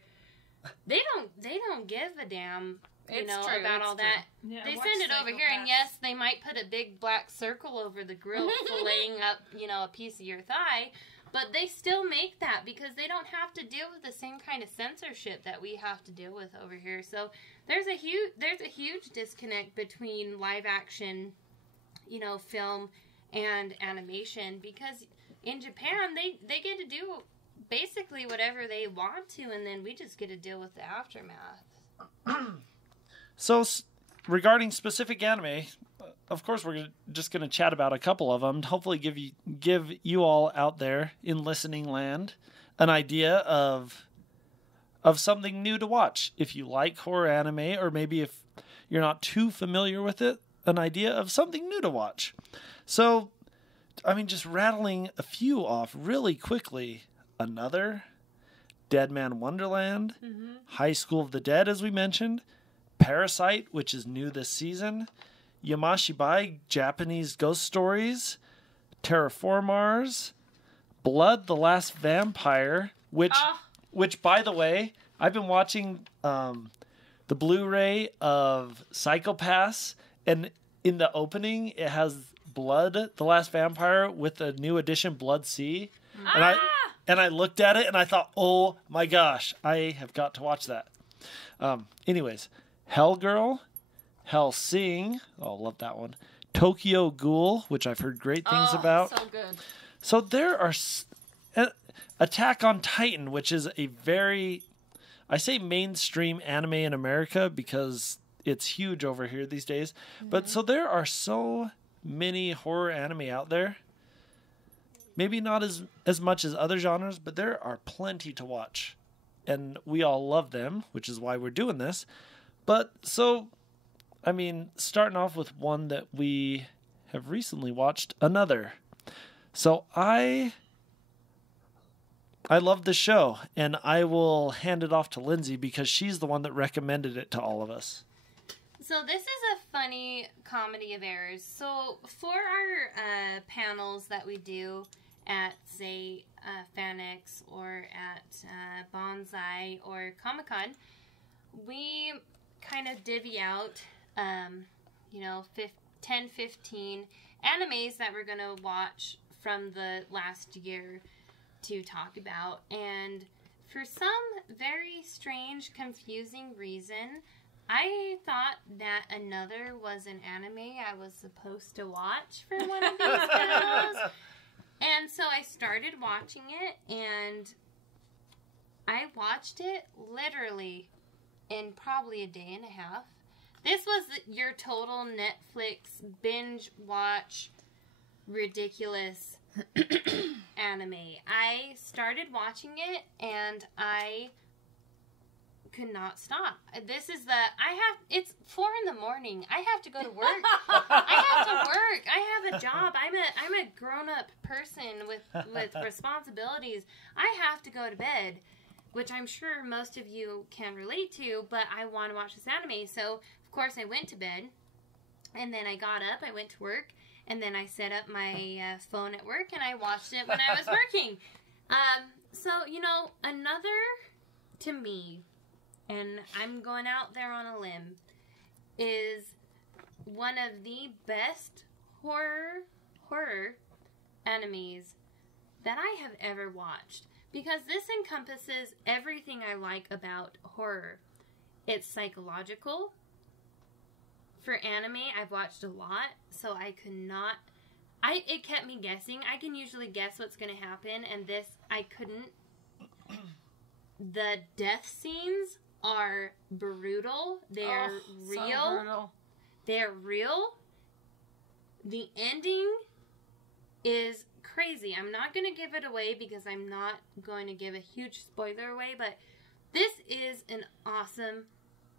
They don't give a damn, about all that. Yeah, they send it over here, and yes, they might put a big black circle over the grill, filleting up, a piece of your thigh. But they still make that because they don't have to deal with the same kind of censorship that we have to deal with over here. So there's a huge disconnect between live action, film and animation, because in Japan they get to do basically whatever they want to, and then we just get to deal with the aftermath. So, regarding specific anime, of course, we're just going to chat about a couple of them. Hopefully, give you all out there in listening land an idea of something new to watch. If you like horror anime, or maybe if you're not too familiar with it, an idea of something new to watch. So, I mean, just rattling a few off really quickly. Another, Dead Man Wonderland, High School of the Dead, as we mentioned, Parasite, which is new this season, Yamashibai, Japanese Ghost Stories, Terraformars, Blood, the Last Vampire, which by the way, I've been watching the Blu-ray of Psycho Pass, and in the opening, it has Blood, The Last Vampire, with the new edition Blood Sea. And I looked at it and I thought, oh my gosh, I have got to watch that. Anyways, Hellgirl, Hellsing, oh, love that one. Tokyo Ghoul, which I've heard great things about. So good. So there are Attack on Titan, which is a very, I say mainstream anime in America because it's huge over here these days. But so there are so many horror anime out there. Maybe not as much as other genres, but there are plenty to watch. And we all love them, which is why we're doing this. But so, I mean, starting off with one that we have recently watched, Another. So I love the show, and I will hand it off to Lindsay because she's the one that recommended it to all of us. So this is a funny comedy of errors. So for our panels that we do at, say, FanX or at Bonsai or Comic-Con, we kind of divvy out, 10, 15 animes that we're going to watch from the last year to talk about. And for some very strange, confusing reason, I thought that Another was an anime I was supposed to watch for one of these panels. And so I started watching it, and I watched it literally in probably a day and a half. This was your total Netflix binge watch ridiculous anime. I started watching it, and I could not stop. It's 4 a.m. I have to go to work. I have to work. I have a job. I'm a grown-up person with responsibilities. I have to go to bed, which I'm sure most of you can relate to, but I want to watch this anime. So, of course, I went to bed, and then I got up, I went to work, and then I set up my phone at work, and I watched it when I was working. So, Another, to me, and I'm going out there on a limb, is one of the best horror animes that I have ever watched. Because this encompasses everything I like about horror. It's psychological. For anime, I've watched a lot, so I could not... it kept me guessing. I can usually guess what's going to happen, and this, I couldn't. The death scenes are brutal. They're real. So brutal. They're real. The ending is crazy. I'm not going to give it away because I'm not going to give a huge spoiler away, but this is an awesome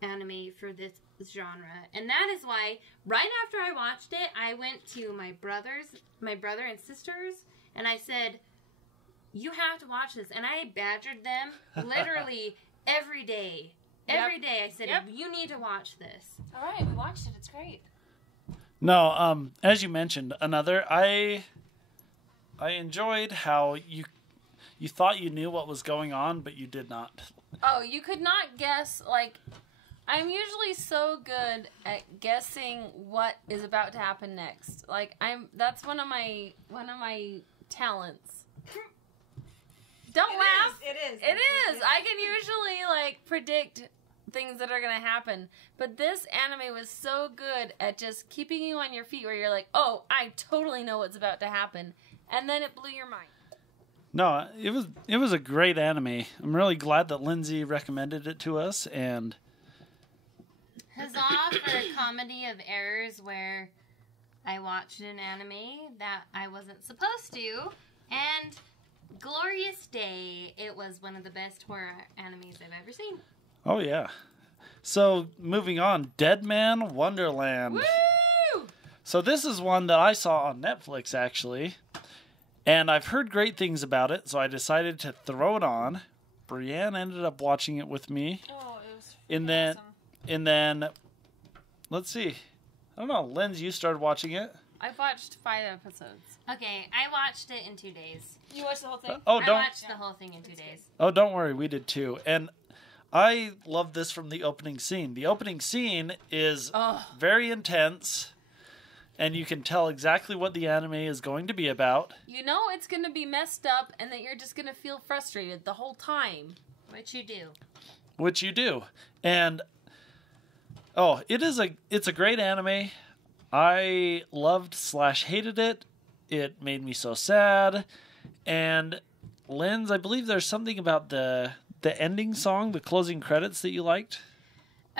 anime for this genre. And that is why right after I watched it, I went to my brother and sisters, and I said, you have to watch this. And I badgered them literally every day. Every day I said, you need to watch this. All right, we watched it. It's great. No, as you mentioned, Another, I enjoyed how you thought you knew what was going on, but you did not. Oh, you could not guess, I'm usually so good at guessing what is about to happen next. That's one of my talents. Don't laugh. It is. It is. I can usually predict things that are going to happen. But this anime was so good at just keeping you on your feet where you're like, oh, I totally know what's about to happen. And then it blew your mind. No, it was a great anime. I'm really glad that Lindsay recommended it to us, and Huzzah for a comedy of errors where I watched an anime that I wasn't supposed to, and Glorious Day. It was one of the best horror animes I've ever seen. oh yeah. So moving on, Dead Man Wonderland. Woo! So this is one that I saw on Netflix actually, and I've heard great things about it, so I decided to throw it on. Brienne ended up watching it with me. Oh, it was And awesome. then, let's see. I don't know, Linz, you started watching it. I've watched 5 episodes. Okay, I watched it in 2 days. You watched the whole thing? Oh, I don't watched the whole thing in 2 days. Oh, don't worry, we did too. And I love this from the opening scene. The opening scene is very intense, and you can tell exactly what the anime is going to be about. You know it's going to be messed up and that you're just going to feel frustrated the whole time. Which you do. Which you do. And it's a great anime. I loved / hated it. It made me so sad. And Linz, I believe there's something about the ending song, the closing credits that you liked.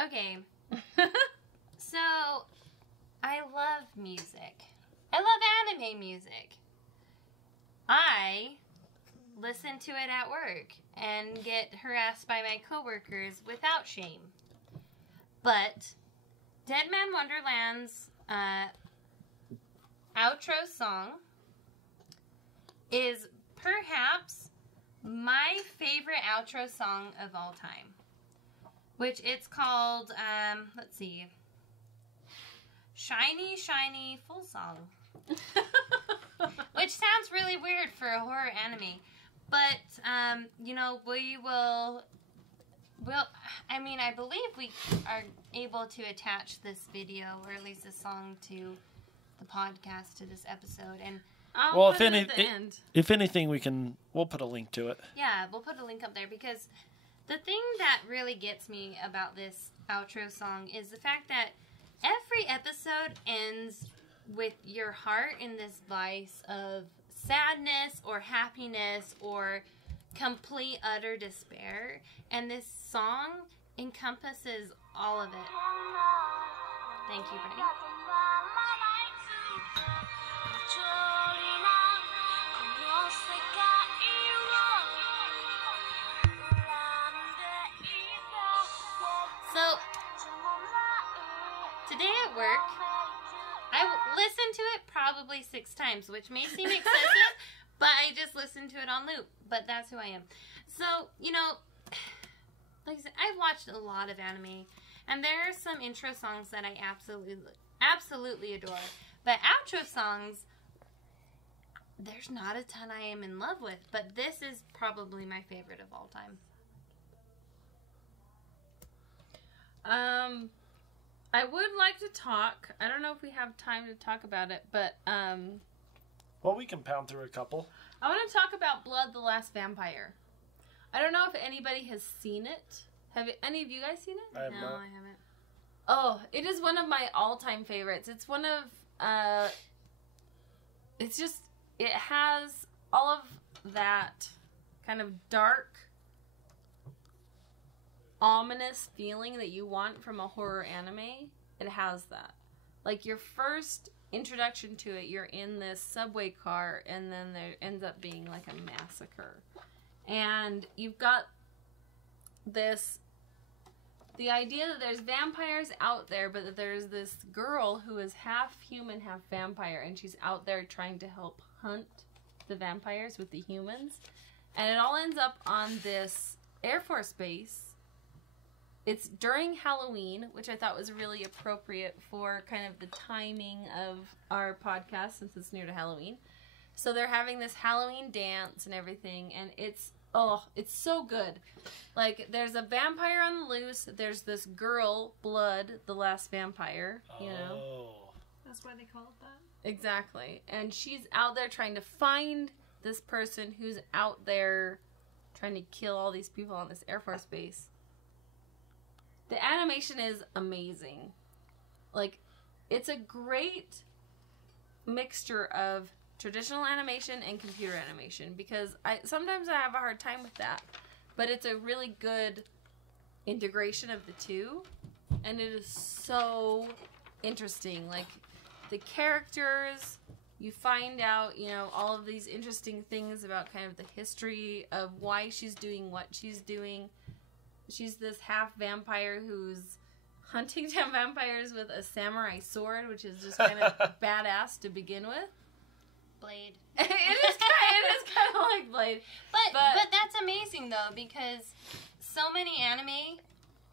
Okay. So, I love music. I love anime music. I listen to it at work and get harassed by my coworkers without shame. But Dead Man Wonderland's outro song is perhaps my favorite outro song of all time. Which it's called, let's see, Shiny, Shiny Full Song. Which sounds really weird for a horror anime. But, I believe we are able to attach this video, or at least a song, to the podcast, to this episode. And I'll put it at the end. If anything, we'll put a link to it. Yeah, we'll put a link up there, because the thing that really gets me about this outro song is the fact that every episode ends with your heart in this vice of sadness or happiness or complete utter despair, and this song encompasses all of it. Thank you, Brittany. So, today at work, I listened to it probably 6 times, which may seem excessive, but I just listened to it on loop. But that's who I am. So, like I said, I've watched a lot of anime, and there are some intro songs that I absolutely adore. But outro songs, there's not a ton I am in love with, but this is probably my favorite of all time. I would like to talk. I don't know if we have time to talk about it, but Well, we can pound through a couple. I want to talk about Blood the Last Vampire. I don't know if anybody has seen it. Have any of you guys seen it? I have No, not. I haven't. Oh, it is one of my all-time favorites. It's one of it has all of that kind of dark, ominous feeling that you want from a horror anime. It has that. Like, your first introduction to it, you're in this subway car, and then there ends up being like a massacre. And you've got the idea that there's vampires out there, but that there's this girl who is half human, half vampire, and she's out there trying to help hunt the vampires with the humans. And it all ends up on this Air Force base. It's during Halloween, which I thought was really appropriate for kind of the timing of our podcast, since it's near to Halloween. So they're having this Halloween dance and everything, and it's so good. Like, there's a vampire on the loose. There's this girl, Blood, the last vampire, you know. Oh. That's why they call it that. Exactly. And she's out there trying to find this person who's out there trying to kill all these people on this Air Force base. The animation is amazing. Like, it's a great mixture of traditional animation and computer animation, because sometimes I have a hard time with that, but it's a really good integration of the two, and it is so interesting. Like, the characters, you find out, all of these interesting things about kind of the history of why she's doing what she's doing. She's this half vampire who's hunting down vampires with a samurai sword, which is just kind of badass to begin with. Blade. It is kind of like Blade. But that's amazing, though, because so many anime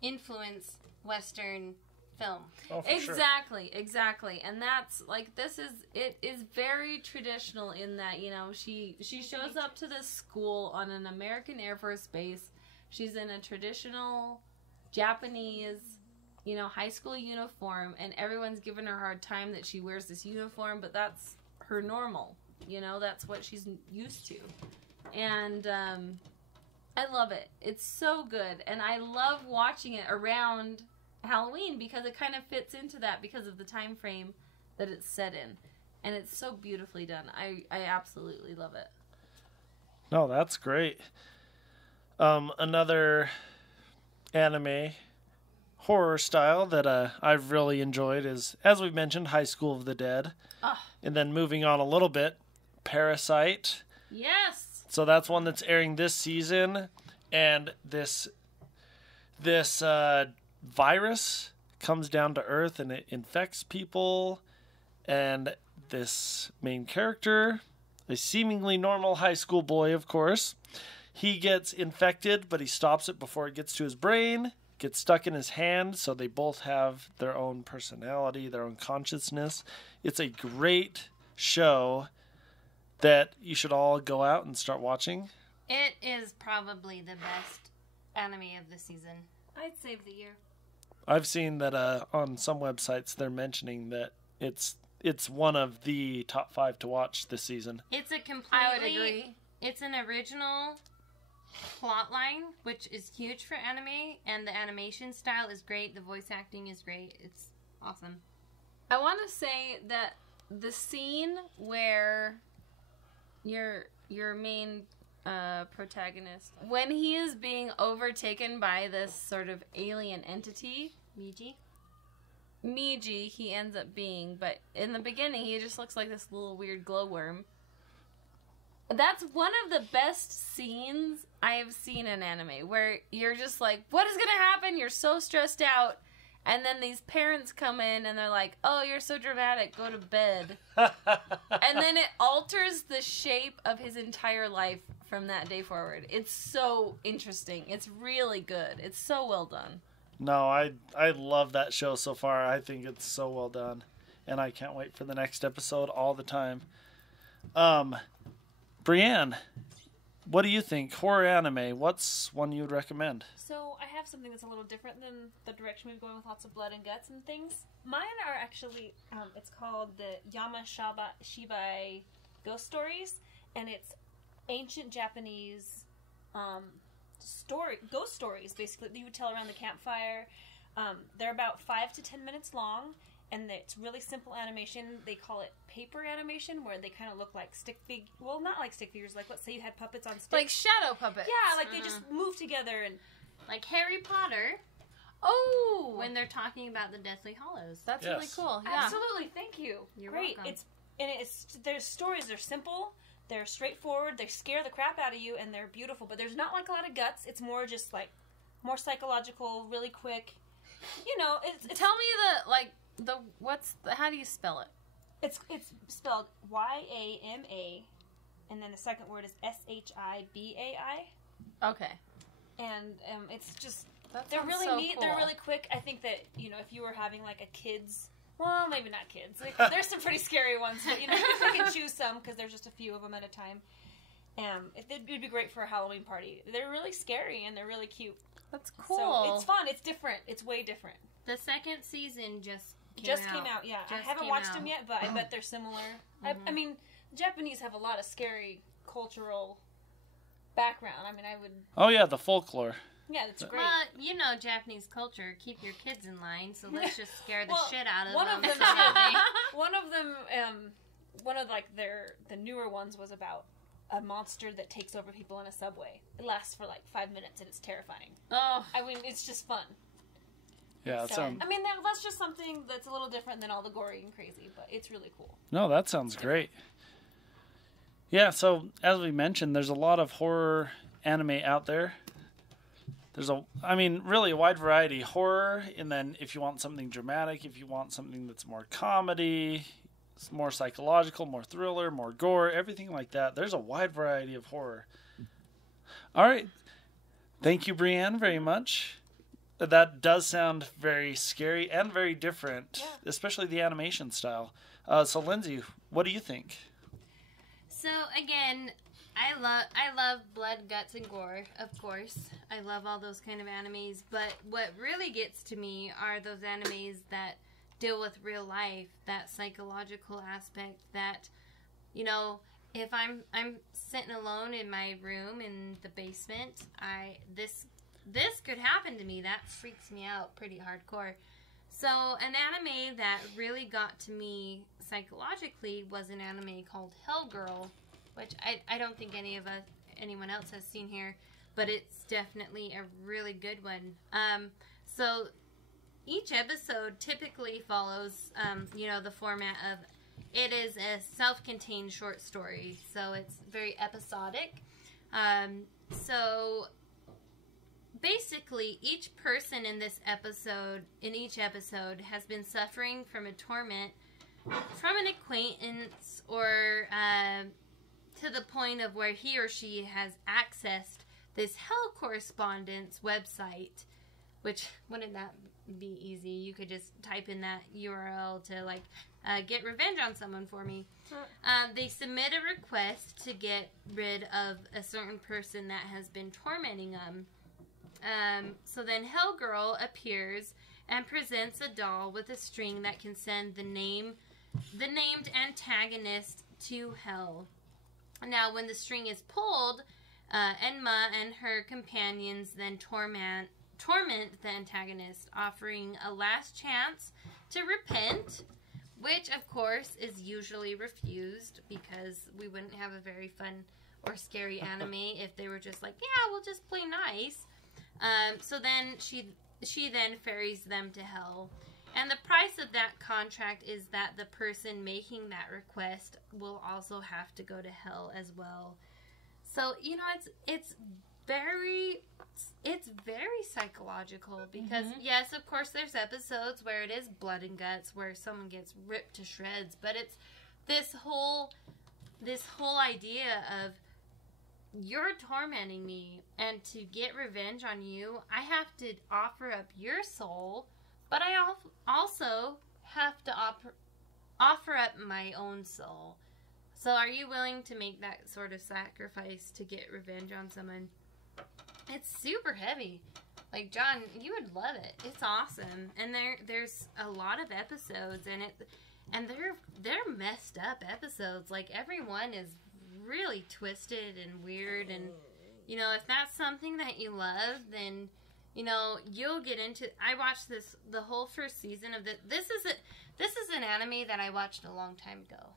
influence Western film. Oh, for sure. Exactly. And that's, like, it is very traditional in that, she shows up to this school on an American Air Force base. She's in a traditional Japanese, high school uniform, and everyone's giving her a hard time that she wears this uniform, but that's her normal. That's what she's used to. And I love it. It's so good. And I love watching it around Halloween because it kind of fits into that because of the time frame that it's set in. And it's so beautifully done. I absolutely love it. No, that's great. Another anime horror style that I've really enjoyed is, as we mentioned, High School of the Dead. Oh. And then moving on a little bit, Parasite. Yes. So that's one that's airing this season, and this virus comes down to Earth and it infects people, and this main character, a seemingly normal high school boy, of course, he gets infected, but he stops it before it gets to his brain, gets stuck in his hand, so they both have their own personality, their own consciousness. It's a great show that you should all go out and start watching. It is probably the best anime of the season. I'd save the year. I've seen that on some websites they're mentioning that it's one of the top 5 to watch this season. It's a completely... I would agree. It's an original plot line, which is huge for anime, and the animation style is great. The voice acting is great. It's awesome. I want to say that the scene where your main protagonist, when he is being overtaken by this sort of alien entity, Miji, he ends up being, but in the beginning he just looks like this little weird glowworm. That's one of the best scenes I have seen in anime, where you're just like, what is gonna happen? You're so stressed out. And then these parents come in and they're like, oh, you're so dramatic, go to bed. And then it alters the shape of his entire life from that day forward. It's so interesting. It's really good. It's so well done. No, I love that show so far. I think it's so well done. And I can't wait for the next episode all the time. Brianne, what do you think? Horror anime, what's one you would recommend? So I have something that's a little different than the direction we've going with lots of blood and guts and things. Mine are actually, it's called the Yama Shibai Ghost Stories, and it's ancient Japanese ghost stories, basically, that you would tell around the campfire. They're about 5 to 10 minutes long, and it's really simple animation. They call it paper animation, where they kind of look like well, not like stick figures, like let's say you had puppets on sticks. Like shadow puppets. Yeah, like they just move together and... Like Harry Potter, Oh! when they're talking about the Deathly Hallows. That's Yes. really cool. Yeah. Absolutely, thank you. You're Great. welcome. Their stories are simple, they're straightforward, they scare the crap out of you, and they're beautiful. But there's not like a lot of guts. It's more just like more psychological, really quick. It's Tell me how do you spell it? it's spelled Yama, and then the second word is Shibai. Okay. And it's just That they're sounds really so neat. cool. They're really quick. I think that if you were having like a kids, well, maybe not kids. Like, there's some pretty scary ones, but you can choose some because there's just a few of them at a time. It'd be great for a Halloween party. They're really scary and they're really cute. That's cool. So it's fun. It's different. It's way different. The second season just Came out. Yeah, I haven't watched them yet, but I bet they're similar. I mean, the Japanese have a lot of scary cultural background. I mean, I would. Oh yeah, the folklore. Yeah, that's great. Well, Japanese culture, keep your kids in line, so let's just scare the shit out of one them. of them, so that one of like the newer ones was about a monster that takes over people in a subway. It lasts for like 5 minutes and it's terrifying. Oh, I mean, it's just fun. Yeah, that sounds. I mean, that's just something that's a little different than all the gory and crazy, but it's really cool. No, that sounds great. Yeah, so as we mentioned, there's a lot of horror anime out there. There's really a wide variety. Horror, and then if you want something dramatic, if you want something that's more comedy, more psychological, more thriller, more gore, everything like that. There's a wide variety of horror. All right. Thank you, Brianne, very much. That does sound very scary and very different, especially the animation style. So, Lindsay, what do you think? So, again, I love blood, guts, and gore, of course. I love all those kind of animes, but what really gets to me are those animes that deal with real life, that psychological aspect that, you know, if I'm sitting alone in my room in the basement, this could happen to me. That freaks me out pretty hardcore. So an anime that really got to me psychologically was an anime called Hell Girl, which I don't think anyone else has seen here, but it's definitely a really good one. So each episode typically follows, the format of, it is a self-contained short story, so it's very episodic. So basically, each person in each episode, has been suffering from a torment from an acquaintance or to the point of where he or she has accessed this hell correspondence website, which wouldn't that be easy? You could just type in that URL to get revenge on someone for me. They submit a request to get rid of a certain person that has been tormenting them. So then Hell Girl appears and presents a doll with a string that can send the named antagonist to hell. Now, when the string is pulled, Enma and her companions then torment the antagonist, offering a last chance to repent, which, of course, is usually refused because we wouldn't have a very fun or scary anime if they were just like, yeah, we'll just play nice. So then she then ferries them to hell. And the price of that contract is that the person making that request will also have to go to hell as well. So, it's very psychological because, yes, of course, there's episodes where it is blood and guts, where someone gets ripped to shreds, but it's this whole idea of, you're tormenting me, and to get revenge on you, I have to offer up your soul, but I also have to offer up my own soul. So are you willing to make that sort of sacrifice to get revenge on someone? It's super heavy. Like, John, you would love it. It's awesome. And there's a lot of episodes, and they're messed up episodes. Like, every one is really twisted and weird, and if that's something that you love, then you'll get into. I watched the whole first season of this is an anime that I watched a long time ago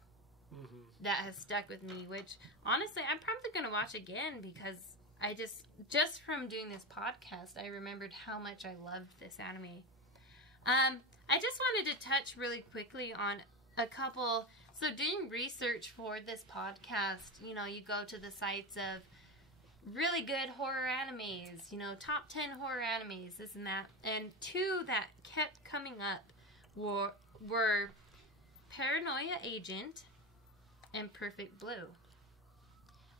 that has stuck with me, which honestly I'm probably going to watch again because I just from doing this podcast I remembered how much I loved this anime. I just wanted to touch really quickly on a couple. So doing research for this podcast, you go to the sites of really good horror animes, top 10 horror animes, this and that. And two that kept coming up were Paranoia Agent and Perfect Blue,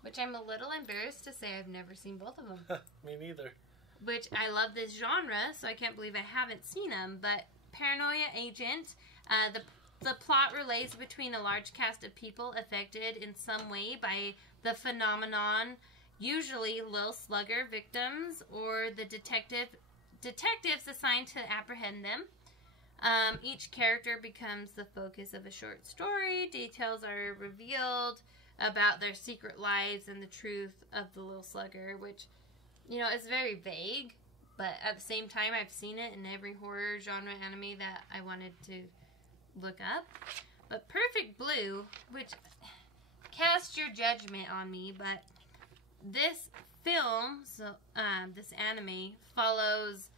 which I'm a little embarrassed to say I've never seen both of them. Me neither. Which I love this genre, so I can't believe I haven't seen them. But Paranoia Agent, the plot relates between a large cast of people affected in some way by the phenomenon, usually Lil Slugger victims or the detectives assigned to apprehend them. Each character becomes the focus of a short story. Details are revealed about their secret lives and the truth of the Lil Slugger, which, is very vague, but at the same time, I've seen it in every horror genre anime that I wanted to look up. But Perfect Blue, which, cast your judgment on me, but this film, this anime, follows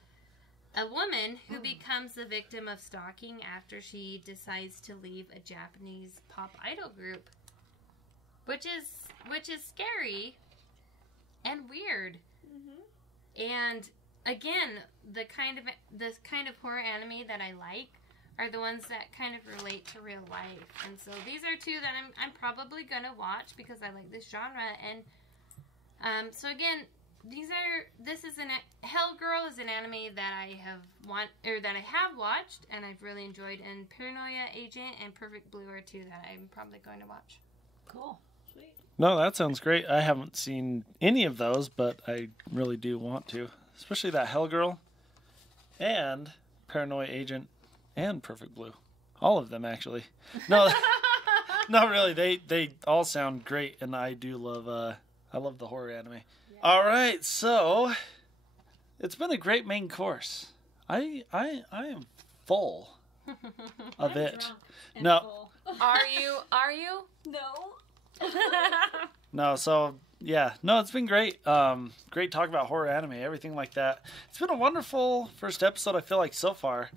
a woman who becomes the victim of stalking after she decides to leave a Japanese pop idol group, which is scary and weird. And again, the kind of horror anime that I like are the ones that kind of relate to real life. And so these are two that I'm probably gonna watch because I like this genre. And so again, Hell Girl is an anime that I have watched and I've really enjoyed, and Paranoia Agent and Perfect Blue are two that I'm probably going to watch. Cool. Sweet. No, that sounds great. I haven't seen any of those, but I really do want to. Especially that Hellgirl and Paranoia Agent and Perfect Blue. All of them, actually. No, not really. They all sound great, and I do love I love the horror anime. Yeah. All right, so it's been a great main course. I am full of it. No. Are you? No. No, so yeah, no, it's been great. Great talk about horror anime, everything like that. It's been a wonderful first episode, I feel like, so far.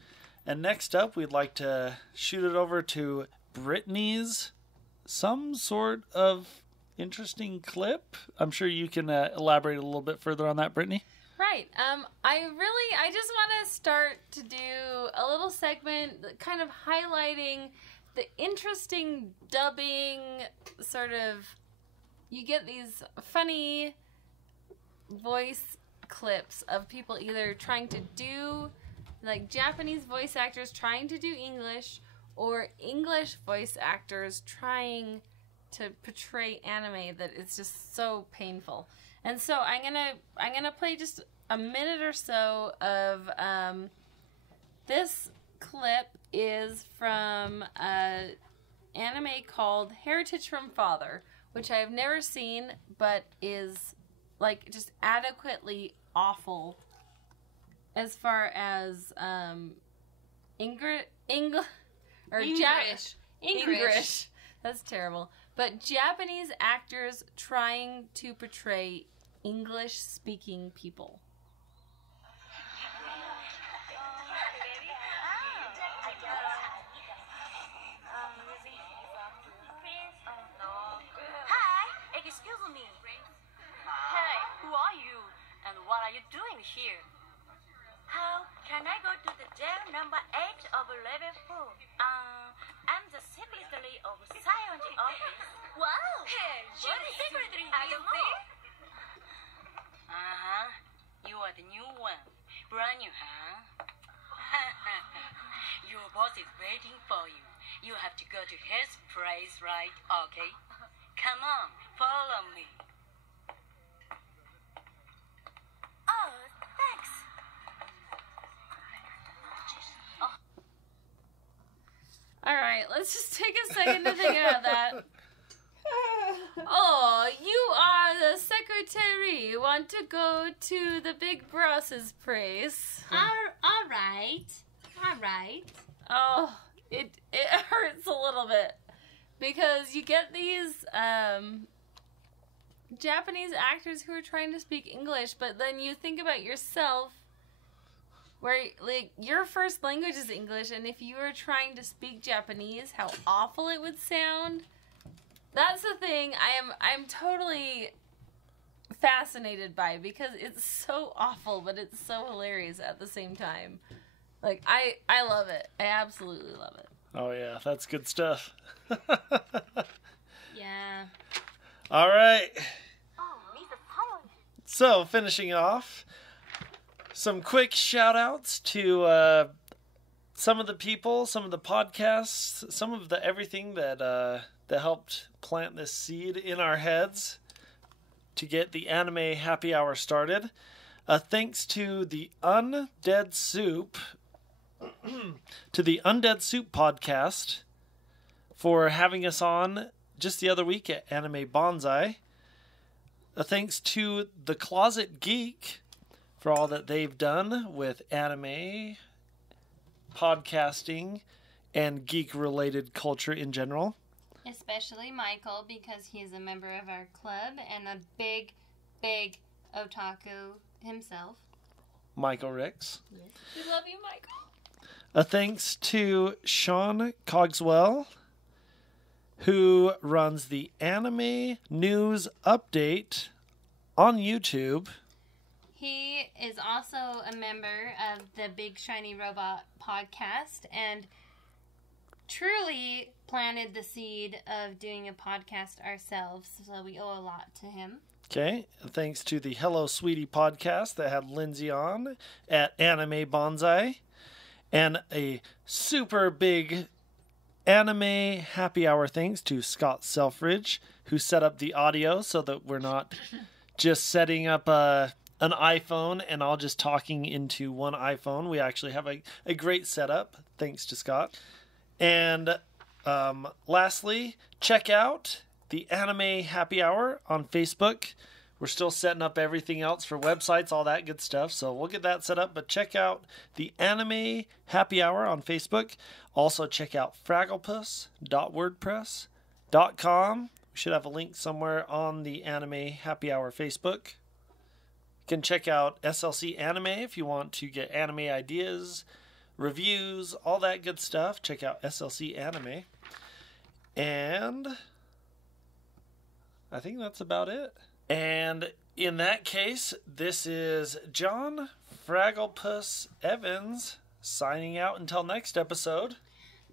And next up, we'd like to shoot it over to Brittany's some sort of interesting clip. I'm sure you can elaborate a little bit further on that, Brittany. Right. I just want to start to do a little segment kind of highlighting the interesting dubbing sort of. You get these funny voice clips of people either trying to do, like, Japanese voice actors trying to do English, or English voice actors trying to portray anime that is just so painful. And so I'm gonna play just a minute or so of this clip is from an anime called Heritage from Father, which I have never seen, but is, like, just adequately awful as far as English. That's terrible. But Japanese actors trying to portray English-speaking people. Excuse me. Hey, who are you? And what are you doing here? How can I go to the jail number 8 of level 4? I'm the secretary of science office. Wow! Hey, what is secretary? I don't know. Uh-huh. You are the new one. Brand new, huh? Your boss is waiting for you. You have to go to his place, right? Okay. Come on, follow me. Oh, thanks. All right, let's just take a second to think about that. Oh, you are the secretary. You want to go to the big boss's place? All right. Oh, it hurts a little bit. Because you get these Japanese actors who are trying to speak English, but then you think about yourself, where, like, your first language is English, and if you were trying to speak Japanese, how awful it would sound. That's the thing I'm totally fascinated by, because it's so awful, but it's so hilarious at the same time. Like, I love it. I absolutely love it. Oh, yeah, that's good stuff. Yeah. All right. So, finishing off, some quick shout-outs to some of the people, some of the podcasts, some of the everything that helped plant this seed in our heads to get the anime happy hour started. Thanks to the Undead Soup... to the Undead Soup podcast for having us on just the other week at Anime Bonsai. Thanks to The Closet Geek for all that they've done with anime, podcasting, and geek-related culture in general. Especially Michael, because he's a member of our club and a big, big otaku himself. Michael Ricks. Yes. We love you, Michael. Thanks to Sean Cogswell, who runs the Anime News Update on YouTube. He is also a member of the Big Shiny Robot podcast and truly planted the seed of doing a podcast ourselves, so we owe a lot to him. Okay, thanks to the Hello Sweetie podcast that had Lindsay on at Anime Bonsai. And a super big anime happy hour thanks to Scott Selfridge, who set up the audio so that we're not just setting up an iPhone and all just talking into one iPhone. We actually have a great setup, thanks to Scott. And lastly, check out the Anime Happy Hour on Facebook. We're still setting up everything else for websites, all that good stuff. So we'll get that set up. But check out the Anime Happy Hour on Facebook. Also check out fragglepus.wordpress.com. We should have a link somewhere on the Anime Happy Hour Facebook. You can check out SLC Anime if you want to get anime ideas, reviews, all that good stuff. Check out SLC Anime. And I think that's about it. And in that case, this is John Fragglepus Evans signing out until next episode.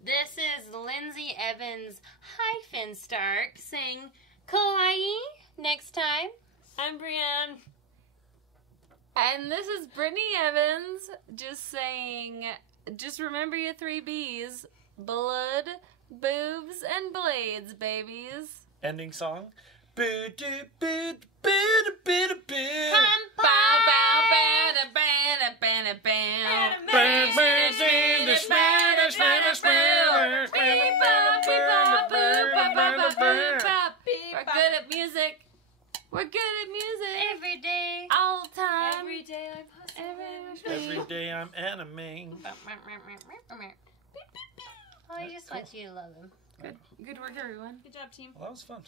This is Lindsay Evans hyphen Stark saying kawaii next time. I'm Brienne. And this is Brittany Evans just saying, just remember your 3 B's. Blood, boobs, and blades, babies. Ending song. Come Bow, bow, bada, bada, bada, We're good at music. We're good at music. every day. All the time. Every day I'm hustling. Every day I'm animing. Oh, he just wants you to love him. Good work, everyone. Good job, team. Well, that was fun.